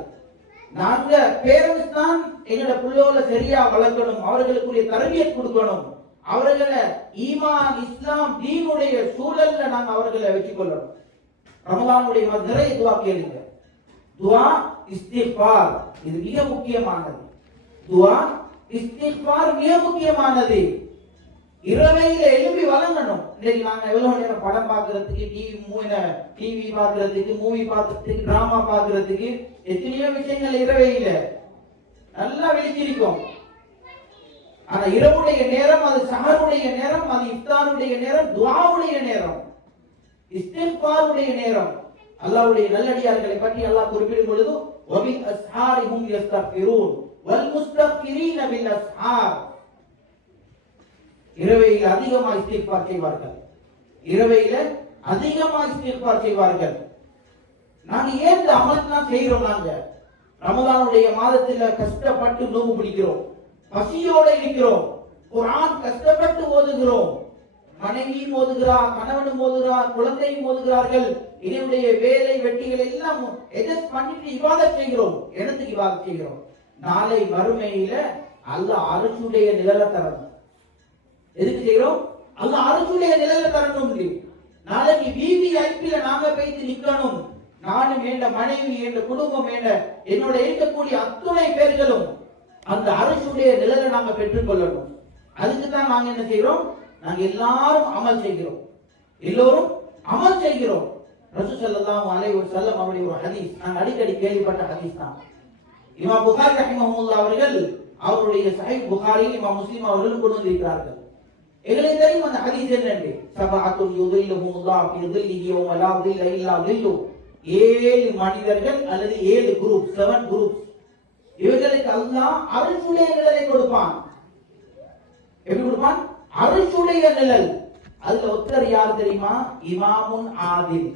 நாங்க பேரண்ட்ஸ் தான் எங்களோட பிள்ளைகளை சரியா வளர்க்கணும், அவர்களுக்குரிய தர்பியத் கொடுக்கணும், அவர்களை ஈமான் இஸ்லாம் தீனுடைய சூழல்ல நாங்க அவர்களை வச்சுக்கொள்ளணும். ரமலானுடைய நிறைய துவா கேளுங்க. துவா இஸ்திக்பார் இது மிக முக்கியமானது. துவா இஸ்திக்பார் மிக முக்கியமானது. இரவையில எழுப்பி வழங்கணும். இன்னைக்கு நாங்க எவ்வளவு நேரம் படம் பார்க்கறதுக்கு, டிவி பார்க்கறதுக்கு, மூவி பார்க்கறதுக்கு, டிராமா பார்க்கறதுக்கு எத்தனையோ விஷயங்கள் இரவையில நல்லா விழிச்சிருக்கோம். ஆனா இரவுடைய நேரம் அது சஹருடைய நேரம், அது இஃப்தாருடைய நேரம், துஆவுடைய நேரம், இஸ்திக்பாருடைய நேரம். அல்லாஹ்வுடைய நல்லடியார்களை பற்றி அல்லாஹ் குறிப்பிடும் பொழுது வபில் அஸ்ஹாரிஹும் யஸ்தக்பிரூன், வல் முஸ்தக்பிரீன பில் அஸ்ஹார். இரவையில் அதிகமாக இஸ்திக்பார் செய்வார்கள். இரவையில அதிகமாக இஸ்திக்பார் செய்வார்கள். நாங்க ஏன் இந்த அமல்லாம் செய்கிறோம்? நாங்க ரமலானுடைய மாதத்துல கஷ்டப்பட்டு நோன்பு பிடிக்கிறோம், பசியோட இருக்கிறோம், குர்ஆன் கஷ்டப்பட்டு ஓதுகிறோம், மனைவியும் ஓதுகிறார், கணவனும் ஓதுகிறார், குழந்தையும் ஓதுகிறார்கள். இதனுடைய வேலை வெட்டிகள் எல்லாம் எஜஸ்ட் பண்ணிட்டு இபாதத் செய்கிறோம். என்னத்துக்கு இபாதத் செய்கிறோம்? நாளை மறுமையில அல்லாஹ் அர்ஷுடைய நிழலை தரணும். எதுக்கு செய்கிறோம்? அல்லாஹ் அர்ஷுடைய நிழலை தரணும். நாளைக்கு விவிஐபில நாங்க போயிட்டு நிக்கணும். நானும் என்ற மனைவி என்ற குடும்பம் என்ற என்னோட இருக்கக்கூடிய அத்துணை பேர்களும் அந்த அர்ஷுடைய நிழலை நாங்க பெற்றுக் கொள்ளணும். அதுக்கு தான் நாங்க என்ன செய்கிறோம்? நாங்க எல்லாரும் அமல் செய்கிறோம், எல்லோரும் அமல் செய்கிறோம். ரசூல் ஸல்லல்லாஹு அலைஹி வஸல்லம் அவருடைய ஒரு ஹதீஸ் நான் அடிக்கடி கேள்விப்பட்ட ஹதீஸ் தான். இமாம் புகாரி ரஹிமஹுல்லாஹ் அவர்கள் அவருடைய சஹீஹ் புகாரியில் இமாம் முஸ்லிம் அவர்கள் கொண்டு வந்திருக்கிறார்கள். எங்களுக்கு தெரியும் அந்த ஹதீஸ் என்னன்னு. சபஅத்துன் யுதில்லுஹுமுல்லாஹு ஃபீ தில்லிஹி யௌம லா தில்ல இல்லா தில்லு. 7 மனிதர்கள் அல்லது 7 குரூப், 7 குரூப்ஸ். இவர்களுக்கு அல்லாஹ் அர்ஷுடைய நிழலை கொடுப்பான். எப்படி கொடுப்பான்? அர்ஷுடைய நிழல். அதுல ஒருத்தர் யார் தெரியுமா? இமாமுன் ஆதில்.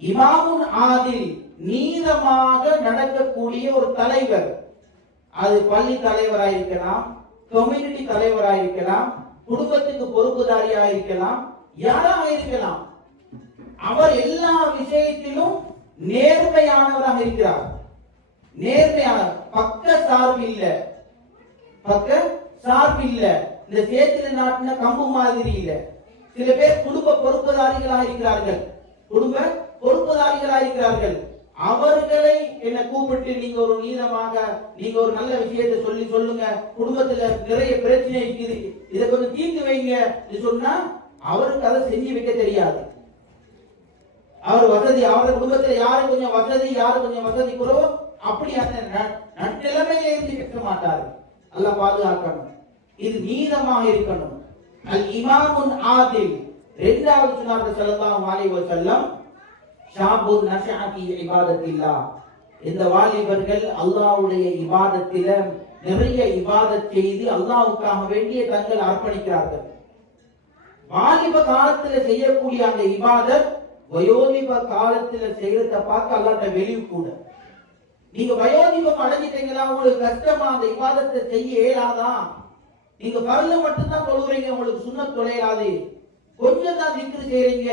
இமாமுன் ஆதில், நீதமாக நடக்கக்கூடிய ஒரு தலைவர். அது பள்ளி தலைவராயிருக்கலாம், கம்யூனிட்டி தலைவராயிருக்கலாம், குடும்பத்துக்கு பொறுப்புதாரியாக இருக்கலாம், யாராக இருக்கலாம். அவர் எல்லா விஷயத்திலும் நேர்மையானவராக இருக்கிறார். நேர்மையான, பக்க சார்பு இல்ல, பக்க சார்பு இல்ல. இந்த சேத்திர நாட்டின கம்பு மாதிரி இல்ல. சில பேர் குடும்ப பொறுப்புதாரிகளாக இருக்கிறார்கள், குடும்ப பொறுப்புதாரிகளாக இருக்கிறார்கள். அவர்களை என்ன கூப்பிட்டு நீங்க ஒரு நீதமாக நீங்க ஒரு நல்ல விஷயத்தை சொல்லி சொல்லுங்க, குடும்பத்துல நிறைய பிரச்சனை இருக்குது, இதை கொஞ்சம் தீர்த்து வைங்க சொன்னா அவருக்கு அதை செஞ்சு வைக்க தெரியாது. அவர் வசதி, அவர் குடும்பத்துல யாரு கொஞ்சம் வசதி, யாரு கொஞ்சம் வசதி குறவோ அப்படி அந்த நட்நிலைமையில இருந்து கேட்க மாட்டாரு. அல்லாஹ் பாதுகாக்கணும். இது நீதமாக இருக்கணும். அல் இமாமுன் ஆதில். இரண்டாவது சொன்னார்கள் ஸல்லல்லாஹு அலைஹி வஸல்லம், ஷாபுன் நஷஅ ஃபீ இபாதத்தில்லாஹ். இந்த வாலிபர்கள் அல்லாஹ்வுடைய இபாதத்தில நிறைய இபாதத் செய்து அல்லாஹ்வுக்காக வேண்டிய தங்கள் அர்ப்பணிக்கிறார்கள். வாலிப காலத்துல செய்யக்கூடிய அந்த இபாதத் வயோதிப காலத்துல செய்யறத பார்க்க அல்லாஹ்ட்ட வெளிவு கூட. நீங்க வயோதிபம் அடைஞ்சிட்டீங்களா, உங்களுக்கு கஷ்டமா அந்த இபாதத்தை செய்ய இயலாதா? நீங்க பரல மட்டும் தான் தொழுகிறீங்க, உங்களுக்கு சுன்னத் தொலையாது, கொஞ்சம் தான் திக்ர் செய்றீங்க.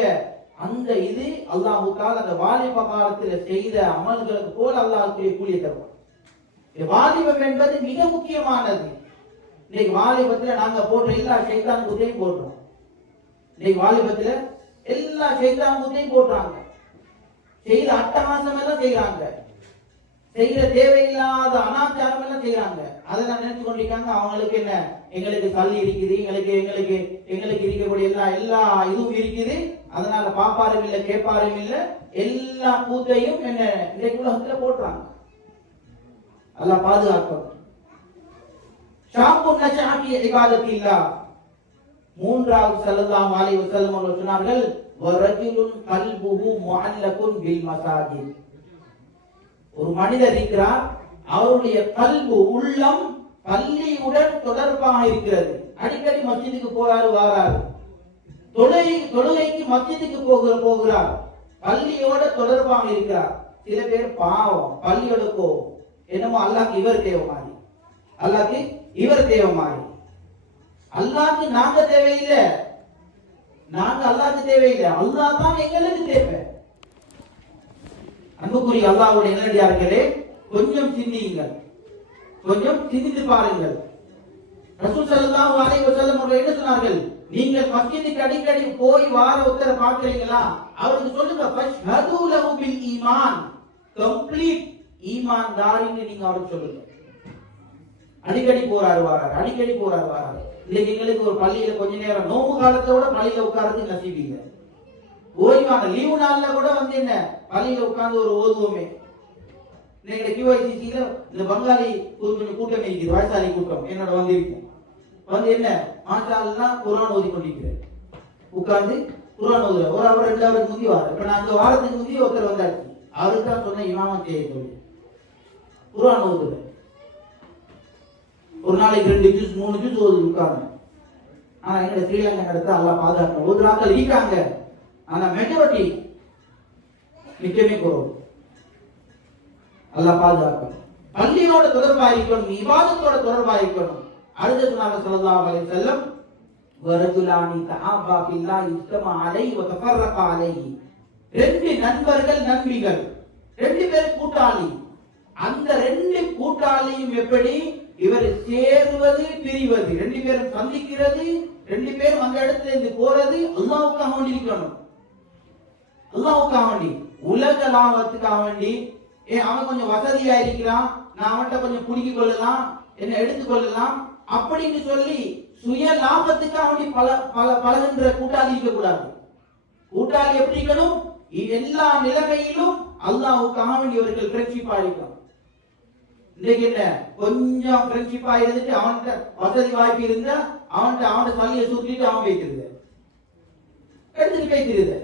அந்த இது அல்லாஹ் தஆலா அந்த வாலிப காலத்துல செய்த அமல்களுக்கு போல அல்லாஹ்வுடைய கூலியை தருவான். வாலிபம் என்பது மிக முக்கியமானது. இன்னைக்கு வாலிபத்துல நாங்க போடுற எல்லா ஷைத்தான் குத்தையும் போடுறோம். இன்னைக்கு வாலிபத்துல எல்லா ஷைத்தான் குத்தையும் போடுறாங்க. செய்த அட்டகாசம் எல்லாம் செய்யறாங்க, செய்யற தேவையில்லாத அனாச்சாரம் எல்லாம் செய்யறாங்க. அதை நான் நினைச்சு கொண்டிருக்காங்க. அவங்களுக்கு என்ன, எங்களுக்கு கல்வி இருக்குது, எங்களுக்கு இருக்கக்கூடிய எல்லா இதுவும் இருக்குது, அதனால பாப்பாரும் இல்ல கேட்பாரும் இல்ல, எல்லா கூத்தையும் என்ன இன்றைக்கு உலகத்துல போடுறாங்க. அல்லாஹ் பாதுகாக்கும். ஷாபுன் நஷஅ ஃபீ இபாதத்தில்லாஹ். மூன்றாவது ஸல்லல்லாஹு அலைஹி வஸல்லம் அவர்கள் சொன்னார்கள், வரஜுலுன் கல்புஹு முஅல்லகுன் பில் மசாஜித். ஒரு மனிதர் இருக்கிறார், அவருடைய கல்பு உள்ளம் பள்ளியுடன் தொடர்பாக இருக்கிறது. அடிக்கடி மஸ்ஜிதுக்கு போறாரு, வாராரு, தொழுகைக்கு மஸ்ஜிதுக்கு போகிறார், பள்ளியோட தொடர்பாக இருக்கிறார். சில பேர் பாவம் பள்ளியோட கோவம், என்னமோ அல்லாஹ்க்கு இவர் தேவை மாதிரி, அல்லாஹ்க்கு இவர் தேவை மாதிரி. அல்லாஹ்க்கு நாங்க தேவையில்லை, நாங்க அல்லாஹ்க்கு தேவையில்லை, அல்லாஹ் தான் எங்களுக்கு தேவை. அன்புக்குரிய அல்லாஹ்வுடைய நல்லடியார்களே, கொஞ்சம் சிந்தியுங்கள், கொஞ்சம் சிந்தித்து பாருங்கள். ரசூல் ஸல்லல்லாஹு அலைஹி வஸல்லம் அவர்கள் என்ன சொன்னார்கள்? நீங்கள் மஸ்ஜிதுக்கு அடிக்கடி போய் வார உத்தர பார்க்கிறீங்களா, அவருக்கு சொல்லுங்க ஃபஷ்ஹது லஹு பில் ஈமான், கம்ப்ளீட் ஈமான்தாரின்னு நீங்க அவருக்கு சொல்லுங்க. அடிக்கடி போறாரு வாராரு, அடிக்கடி போறாரு வாராரு. இன்னைக்கு எங்களுக்கு ஒரு பள்ளியில கொஞ்ச நேரம் நோம்பு காலத்தோட பள்ளியில உட்கார்றதுக்கு நசீபிங்க. ஓய்வான லீவு நாள்ல கூட வந்து என்ன பள்ளியில உட்கார்ந்து ஒரு ஓதுவோமே. இன்னைக்கு QICC இந்த பங்காளி கொஞ்சம் கூட்டம் இருக்குது, வயசாளி கூட்டம் என்னோட வந்திருக்கும். வந்து என்ன மாஷா அல்லாஹ் குர்ஆன் ஓதி கொண்டிருக்கிறேன், உட்கார்ந்து குர்ஆன் ஓதுற ஒரு அவர் 2 ஹவருக்கு முந்தி வாரம். இப்ப நான் அந்த வாரத்துக்கு முந்தி ஒருத்தர் வந்தாச்சு, அவருக்கு தான் சொன்ன இமாமத் செய்ய சொல்லி குர்ஆன் ஓதுறேன். ஒரு நாளைக்கு 2 ஜூஸ் 3 ஜூஸ் ஓது இருக்காங்க. ஆனா எங்க ஸ்ரீலங்கா நடத்த அல்லாஹ் பாதுகாக்கணும். ஓதுறாக்கள் இருக்காங்க, ஆனா மெஜாரிட்டி நிச்சயமே குறவு. அல்லாஹ் பாதுகாக்கணும். பள்ளியோட தொடர்பாயிருக்கணும், இபாதத்தோட தொடர்பாயிருக்கணும். அடுத்து சொன்னாங்க ஸல்லல்லாஹு அலைஹி வஸல்லம், வரஜுலானி தஆபா பில்லாஹி இஸ்தமா அலைஹி வ தஃபர்ரகா அலைஹி. 2 நண்பர்கள் நண்பிகள், 2 பேர் கூட்டாளி. அந்த 2 கூட்டாளியும் எப்படி இவர் சேருவது பிரிவது, 2 பேரும் சந்திக்கிறது, 2 பேரும் அந்த இடத்துல இருந்து போறது அல்லாஹ்வுக்காக வேண்டி இருக்கணும். அல்லாஹ்வுக்காக வேண்டி, உலக லாபத்துக்காக வேண்டி. அவன் கொஞ்சம் வசதியா இருக்கிறான், நான் அவன்கிட்ட கொஞ்சம் குடிக்கிக் கொள்ளலாம், என்ன எடுத்துக்கொள்ளலாம் அப்படின்னு சொல்லி சுய லாபத்துக்காக வேண்டி பழகுகின்ற கூட்டாளி இருக்கக்கூடாது. கூட்டாளி எப்படி இருக்கணும்? எல்லா நிலைமையிலும் அல்லாஹ்வுக்காக வேண்டி இவர்கள் ஃப்ரெண்ட்ஷிப்பா இருக்கணும். இன்னைக்கு என்ன கொஞ்சம் ஃப்ரெண்ட்ஷிப்பா இருந்துட்டு அவன்கிட்ட வசதி வாய்ப்பு இருந்தா அவன்கிட்ட சல்லியை சுத்திட்டு அவன் வைக்கிறது, எடுத்துட்டு வைக்கிறது.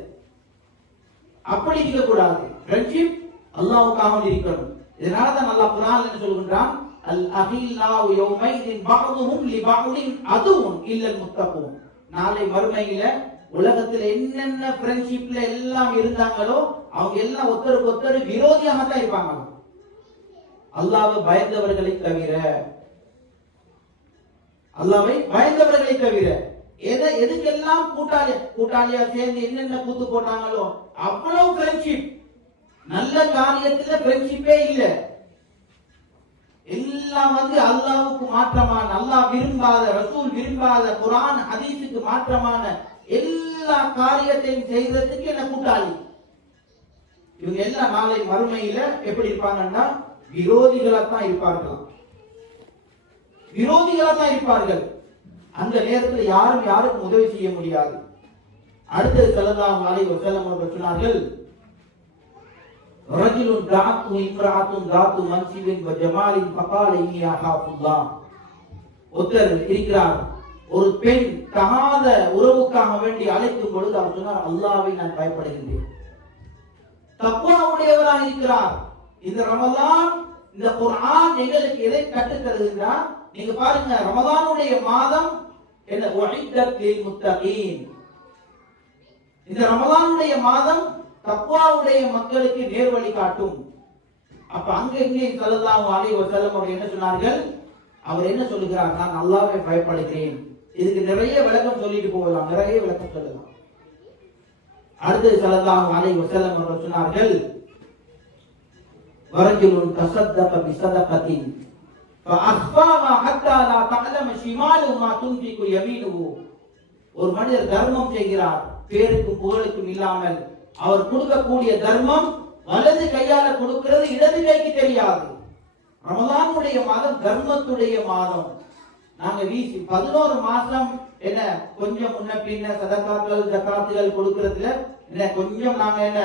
அப்படி இருக்கக்கூடாது. ஃப்ரெண்ட்ஷிப் அல்லாஹ்வுக்காக வேண்டி இருக்கணும். இதனால தான் அல்லாஹ் குர்ஆன்ல என்ன சொல்கின்றான், அல் அஹில்லாஹு யௌமைதின் பஅதுஹும் லிபஅதின் அதுவும் இல்லல் முத்தகூன். நாளை மறுமையில உலகத்துல என்னென்ன ஃப்ரெண்ட்ஷிப்ல எல்லாம் இருந்தாங்களோ அவங்க எல்லாம் ஒருத்தருக்கு ஒருத்தர் விரோதியாக தான் இருப்பாங்க. அல்லாஹ்வை பயந்தவர்களை தவிர, அல்லாஹ்வை பயந்தவர்களை தவிர. எதுக்கெல்லாம் கூட்டாளியா சேர்ந்து என்னென்ன கூத்து போட்டாங்களோ அவ்வளவு ஃப்ரெண்ட்ஷிப். நல்ல காரியத்துல ஃப்ரெண்ட்ஷிப்பே இல்ல. எல்லாம் அல்லாஹ்வுக்கு மாற்றமான, அல்லாஹ் விரும்பாத, ரசூல் விரும்பாத, குர்ஆன் ஹதீஸுக்கு மாற்றமான எல்லா காரியத்தையும் செய்யறதுக்கு என்ன கூட்டாளி. இவங்க எல்லாம் நாளை மறுமையில எப்படி இருப்பாங்கன்னா விரோதிகளாத்தான் இருப்பார்கள். விரோதிகளாத்தான் இருப்பார்கள். அந்த நேரத்தில் யாரும் யாருக்கும் உதவி செய்ய முடியாது. அடுத்தது ஸல்லல்லாஹு அலைஹி வஸல்லம் அவர்கள் சொன்னார்கள், ரஜுலுன் தாத்து இம்ராத்துன் தாத்து மன்சிபின் வ ஜமாலின் ஃபகால இன்னி அஹாஃபுல்லாஹ். ஒருத்தர் இருக்கிறார், ஒரு பெண் தகாத உறவுக்காக வேண்டி அழைக்கும் பொழுது அவர் சொன்னார், அல்லாஹ்வை நான் பயப்படுகின்றேன். தக்வா உடையவராக இருக்கிறார். இந்த ரமலான், இந்த குர்ஆன் எங்களுக்கு எதை கற்றுத் தருகின்றார்? நீங்க பாருங்க, ரமலானுடைய மாதம் என்ன, உஇத்தத் லில் முத்தகீன். இந்த ரமலானுடைய மாதம் தக்வாவுடைய மக்களுக்கு நேர்வழி காட்டும். அப்ப அங்க இங்கே ஸல்லல்லாஹு அலைஹி வஸல்லம் அவர் என்ன சொன்னார்கள்? அவர் என்ன சொல்லுகிறார்? நான் அல்லாஹ்வை பயப்படுகிறேன். இதுக்கு நிறைய விளக்கம் சொல்லிட்டு போகலாம், நிறைய விளக்கம் சொல்லலாம். அடுத்து ஸல்லல்லாஹு அலைஹி வஸல்லம் அவர்கள் சொன்னார்கள், வரஜுலுன் தஸத்தக பிஸதகத்தின் ஃபஅக்ஃபாஹா ஹத்தா லா தஅலம ஷிமாலுஹு மா துன்ஃபிகு யமீனுஹு. ஒரு மனிதர் தர்மம் செய்கிறார், பேருக்கும் புகழுக்கும் இல்லாமல். அவர் கொடுக்கக்கூடிய தர்மம் வலது கையால கொடுக்கிறது இடது கைக்கு தெரியாது. ரமலானுடைய மாதம் தர்மத்துடைய மாதம். நாங்க 11 மாசம் என்ன கொஞ்சம் முன்ன பின்ன சதகாக்கள் ஜகாத்துகள் கொடுக்கிறதுல என்ன கொஞ்சம் நாங்க என்ன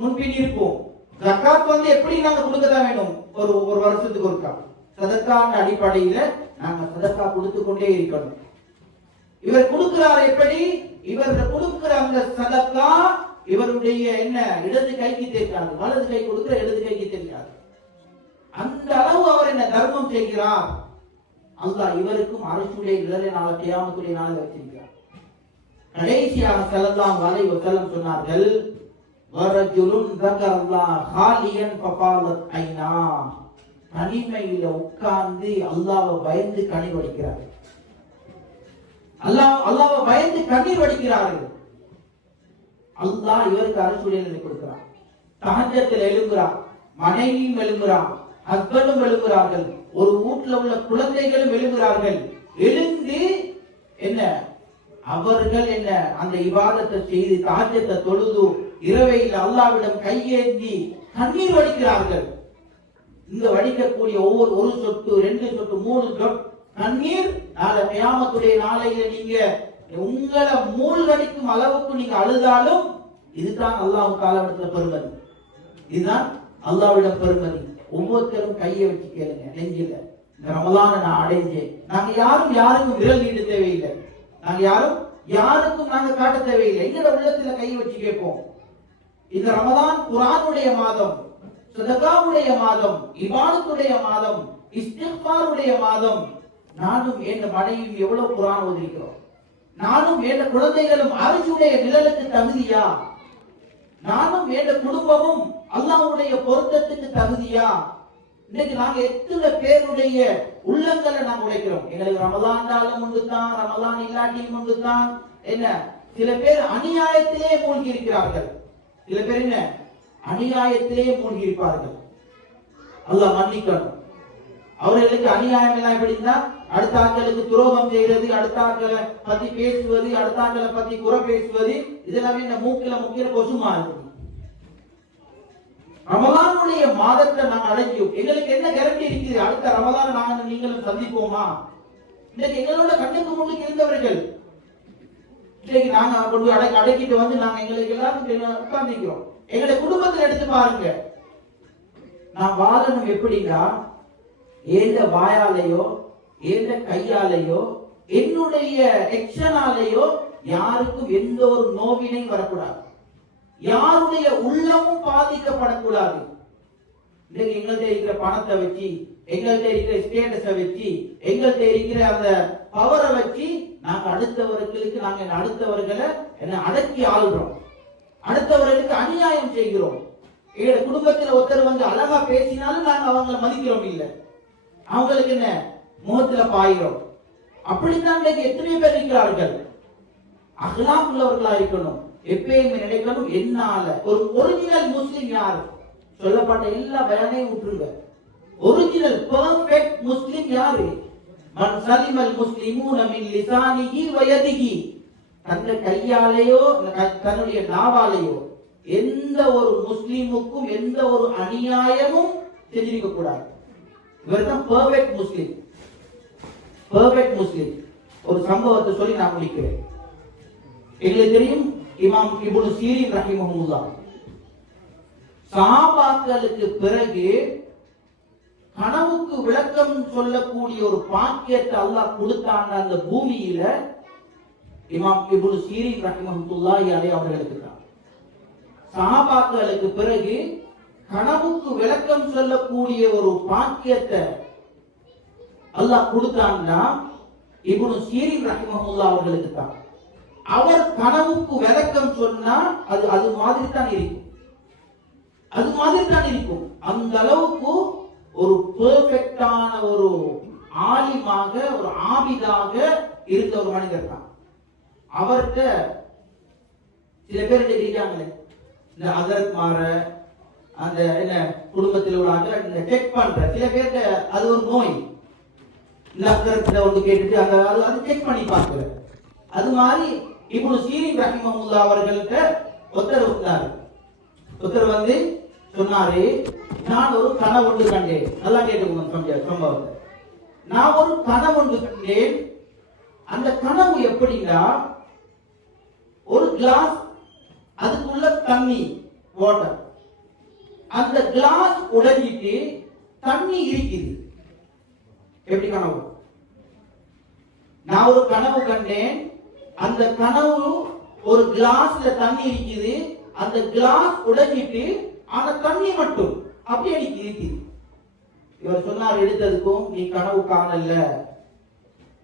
முன்பின் இருப்போம். ஜகாத் எப்படி நாங்க கொடுக்கதான் வேணும், ஒரு வருஷத்துக்கு ஒருக்கா சதக்கான அடிப்படையில நாங்க சதக்கா கொடுத்து கொண்டே இருக்கணும். இவர் கொடுக்கிறார் எப்படி? இவர் கொடுக்கிற அந்த சதக்கா இவருடைய என்ன இடது கைக்கு தெரியாது, வலது கை கொடுக்கிற இடது கைக்கு தெரியாது. அந்த அளவு அவர் என்ன தர்மம் செய்கிறார். அல்லாஹ் இவருக்கும் அரசுடைய நிழலை நாள கியாமத்துடைய நாளை வச்சிருக்கிறார். கடைசியாக ஸல்லல்லாஹு அலைஹி வஸல்லம் சொன்னார்கள், வரஜுலுன் ذكرல்லாஹ் ஹாலியன் ஃபபாலத் ஐனா. தனிமையில உட்கார்ந்து அல்லாஹ்வை பயந்து கண்ணீர் வடிக்கிறார். அல்லாஹ்வை பயந்து கண்ணீர் வடிக்கிறார்கள். அல்லாஹ் இவருக்கு அரசுடைய கொடுக்கிறார். தஹஜ்ஜத்தில் எழும்புகிறார், மனைவியும் எழும்புகிறார், ஹஸ்பண்டும் எழும்புகிறார்கள், ஒரு வீட்டுல உள்ள குழந்தைகளும் எழும்புகிறார்கள். எழுந்து என்ன அவர்கள் என்ன அந்த இபாதத்தை செய்து தஹஜ்ஜத்தை தொழுது இரவையில் அல்லாஹ்விடம் கையேந்தி கண்ணீர் வடிக்கிறார்கள். இங்க வடிக்கக்கூடிய ஒவ்வொரு ஒரு சொட்டு 2 சொட்டு 3 சொட்டு கண்ணீர் நாளை கியாமத்துடைய நாளையில நீங்க உங்களை மூழ்கடிக்கும் அளவுக்கு நீங்க அழுதாலும் இதுதான் அல்லாஹ் தஆலாவிடத்துல பெருமதி. இதுதான் அல்லாஹ்விடம் பெருமதி. ஒவ்வொருத்தரும் கையை வச்சு கேளுங்க நெஞ்சில, இந்த ரமலானை நான் அடைஞ்சேன். நாங்க யாருக்கும் விரல் நீட்ட தேவையில்லை, நாங்க யாருக்கும் நாங்க காட்ட தேவையில்லை. எங்களோட உள்ளத்துல கையை வச்சு கேட்போம். இந்த ரமலான் குர்ஆனுடைய மாதம், சதகாவுடைய மாதம், இபாதத்துடைய மாதம். இஸ்திக்பாருடைய மாதம். நானும் என் மனைவியும் எவ்வளவு குர்ஆன் ஓதிக்கிறோம். நானும் என் குழந்தைகளும் அரிசியுடைய நிழலுக்கு தகுதியா? நானும் என் குடும்பமும் அல்லாஹ்வுடைய பொருத்தத்துக்கு தகுதியா? இன்னைக்கு நாங்க எத்தனை பேருடைய உள்ளங்களை நாங்க உழைக்கிறோம். எங்களுக்கு ரமலான்டாலும் உண்டு தான், ரமலான் இல்லாட்டியும் உண்டு தான். என்ன, சில பேர் அநியாயத்திலே மூழ்கி இருக்கிறார்கள். சில பேர் என்ன, அநியாயத்திலே மூழ்கி இருப்பார்கள். அல்லாஹ் மன்னிக்கணும். அவர்களுக்கு அநியாயம் எல்லாம் எப்படின்னா, அடுத்த ஆட்களுக்கு துரோகம் செய்யறது, அடுத்த ஆட்களை பத்தி பேசுவது, அடுத்த ஆட்களை பத்தி குறை பேசுவது, இதெல்லாமே இந்த மூக்கில முக்கிய கொசுமா இருக்கு. ரமலானுடைய மாதத்தை நாங்க அடைஞ்சோம். எங்களுக்கு என்ன கேரண்டி இருக்குது அடுத்த ரமலான் நாங்க நீங்களும் சந்திப்போமா? இன்னைக்கு எங்களோட கண்ணுக்கு முன்னுக்கு இருந்தவர்கள் இன்னைக்கு நாங்க கொண்டு அடக்கிட்டு வந்து நாங்க எங்களுக்கு எல்லாரும் உட்கார்ந்துக்கிறோம். எங்களுடைய குடும்பத்தில் எடுத்து பாருங்க. நான் வாழணும் எப்படின்னா, ஏந்த வாயாலேயோ ஏந்த கையாலேயோ என்னுடைய எக்ஷனாலேயோ யாருக்கும் எந்த ஒரு நோவினை வரக்கூடாது. யாருடைய உள்ளமும் பாதிக்கப்படக்கூடாது. இன்னைக்கு எங்கள்கிட்ட இருக்கிற பணத்தை வச்சு, எங்கள்கிட்ட இருக்கிற ஸ்டேட்டஸை வச்சு, எங்கள்கிட்ட இருக்கிற அந்த பவரை வச்சு நாங்க அடுத்தவர்களை என்ன அடக்கி ஆள்றோம். அடுத்தவர்களுக்கு அநியாயம் செய்கிறோம். எங்க குடும்பத்தில் ஒருத்தர் வந்து அழகா பேசினாலும் நாங்க அவங்களை மதிக்கிறோம் இல்லை, அவங்களுக்கு என்ன முகத்துல பாயிரும். அப்படித்தான் இன்னைக்கு எத்தனை பேர் இருக்கிறார்கள். அகலாம் உள்ளவர்களா இருக்கணும். எப்பயுமே நினைக்கணும், என்னால ஒரு ஒரிஜினல் முஸ்லிம் யாரு? சொல்லப்பட்ட எல்லா பயானையும் விட்டுருங்க. ஒரிஜினல் பெர்ஃபெக்ட் முஸ்லிம் யாரு? மன் சலிமல் முஸ்லிமூன மின் லிசானிஹி வ யதிஹி. தன்னுடைய கையாலேயோ தன்னுடைய நாவாலேயோ எந்த ஒரு முஸ்லிமுக்கும் எந்த ஒரு அநியாயமும் செஞ்சிருக்க கூடாது. இவர்தான் பெர்ஃபெக்ட் முஸ்லிம். பெர்ஃபெக்ட் முஸ்லிம். ஒரு சம்பவத்தை சொல்லி நான் முடிக்கிறேன். எங்களுக்கு தெரியும், இமாம் இப்னு சீரின் ரஹிமஹுல்லாஹ் சஹாபாக்களுக்கு பிறகு கனவுக்கு விளக்கம் சொல்லக்கூடிய ஒரு பாக்கியத்தை அல்லாஹ் கொடுத்தாங்க அந்த பூமியில. இமாம் இப்னு சீரின் ரஹிமஹுல்லாஹி அலைஹி அவர்களுக்கு தான். சஹாபாக்களுக்கு பிறகு கனவுக்கு விளக்கம் சொல்லக்கூடிய ஒரு பாக்கியத்தை அல்லாஹ் கொடுத்தான்னா இப்னு சீரின் ரஹிமஹுல்லாஹ் அவர்களுக்கு தான். அவர் கனவுக்கு விளக்கம் சொன்னா அது மாதிரி தான் இருக்கும். அது மாதிரி தான் இருக்கும். அந்த அளவுக்கு ஒரு பெர்ஃபெக்டான ஒரு ஆலிமாக, ஒரு ஆபிதாக இருந்த ஒரு மனிதர் தான். அவர்கிட்ட சில பேர் இருக்காங்களே, இந்த ஹஜரத் மார அந்த என்ன குடும்பத்தில் உள்ள இந்த செக் பண்ற சில பேர்கிட்ட அது ஒரு நோய். இந்த ஹஜரத் வந்து கேட்டுட்டு அது செக் பண்ணி பார்க்கிற. அது மாதிரி இப்னு சீரின் ரஹிமஹுல்லாஹ் அவர்கள்ட்ட ஒருத்தர் வந்தாரு. ஒருத்தர் வந்து சொன்னாரு, நான் ஒரு கனவு ஒன்று கண்டேன். நல்லா கேட்டுக்கோங்க சம்பவத்தை. நான் ஒரு கனவு ஒன்று கண்டேன். அந்த கனவு எப்படின்னா, ஒரு கிளாஸ், அதுக்குள்ள தண்ணி, வாட்டர். அந்த கிளாஸ் உடைஞ்சிட்டு தண்ணி இருக்குது. எப்படி கனவு? நான் ஒரு கனவு கண்டேன். அந்த கனவு ஒரு கிளாஸ்ல தண்ணி இருக்குது. அந்த கிளாஸ் உடைஞ்சிட்டு அந்த தண்ணி மட்டும் அப்படியே இருக்குது. இவர் சொன்னார், எடுத்ததுக்கும் நீ கனவு காணல,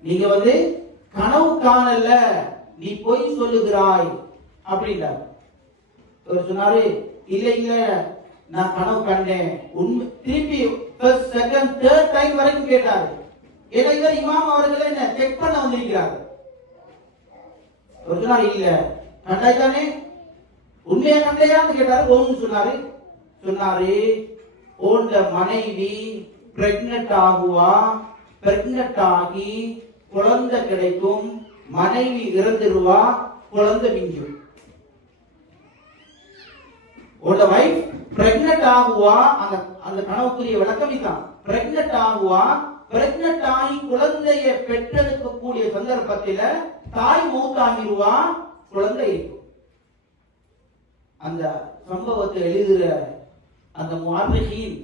நீங்க வந்து கனவு காணல, நீ பொய் சொல்லுகிறாய் அப்படின்றார். இவர் சொன்னாரு, இல்ல இல்ல நான் கனவு கண்டேன். உண்மை. திருப்பி ஃபர்ஸ்ட் செகண்ட் தேர்ட் டைம் வரைக்கும் கேட்டாரு. ஏன்னா இவர் இமாம் அவர்களை என்ன செக் பண்ண வந்திருக்கிறார். இவர் சொன்னாரு, இல்ல கண்டாய் தானே, உண்மையா கண்டையான்னு கேட்டாரு. ஓன்னு சொன்னாரு. ஓண்ட மனைவி பிரெக்னட் ஆகுவா, பிரெக்னட் ஆகி குழந்தை கிடைக்கும், மனைவி இறந்துருவா, குழந்தை மிஞ்சும். உன்னோட வைஃப் பிரெக்னட் ஆகுவா, அந்த கனவுக்குரிய விளக்கம் இதுதான். பிரெக்னட் ஆகுவா, பிரெக்னட் ஆகி குழந்தைய பெற்றெடுக்கக்கூடிய சந்தர்ப்பத்தில தாய் மௌத்தாகிருவா, குழந்தை இருக்கும். அந்த சம்பவத்தை எழுதுகிற அந்த முஅர்ரிஹீன்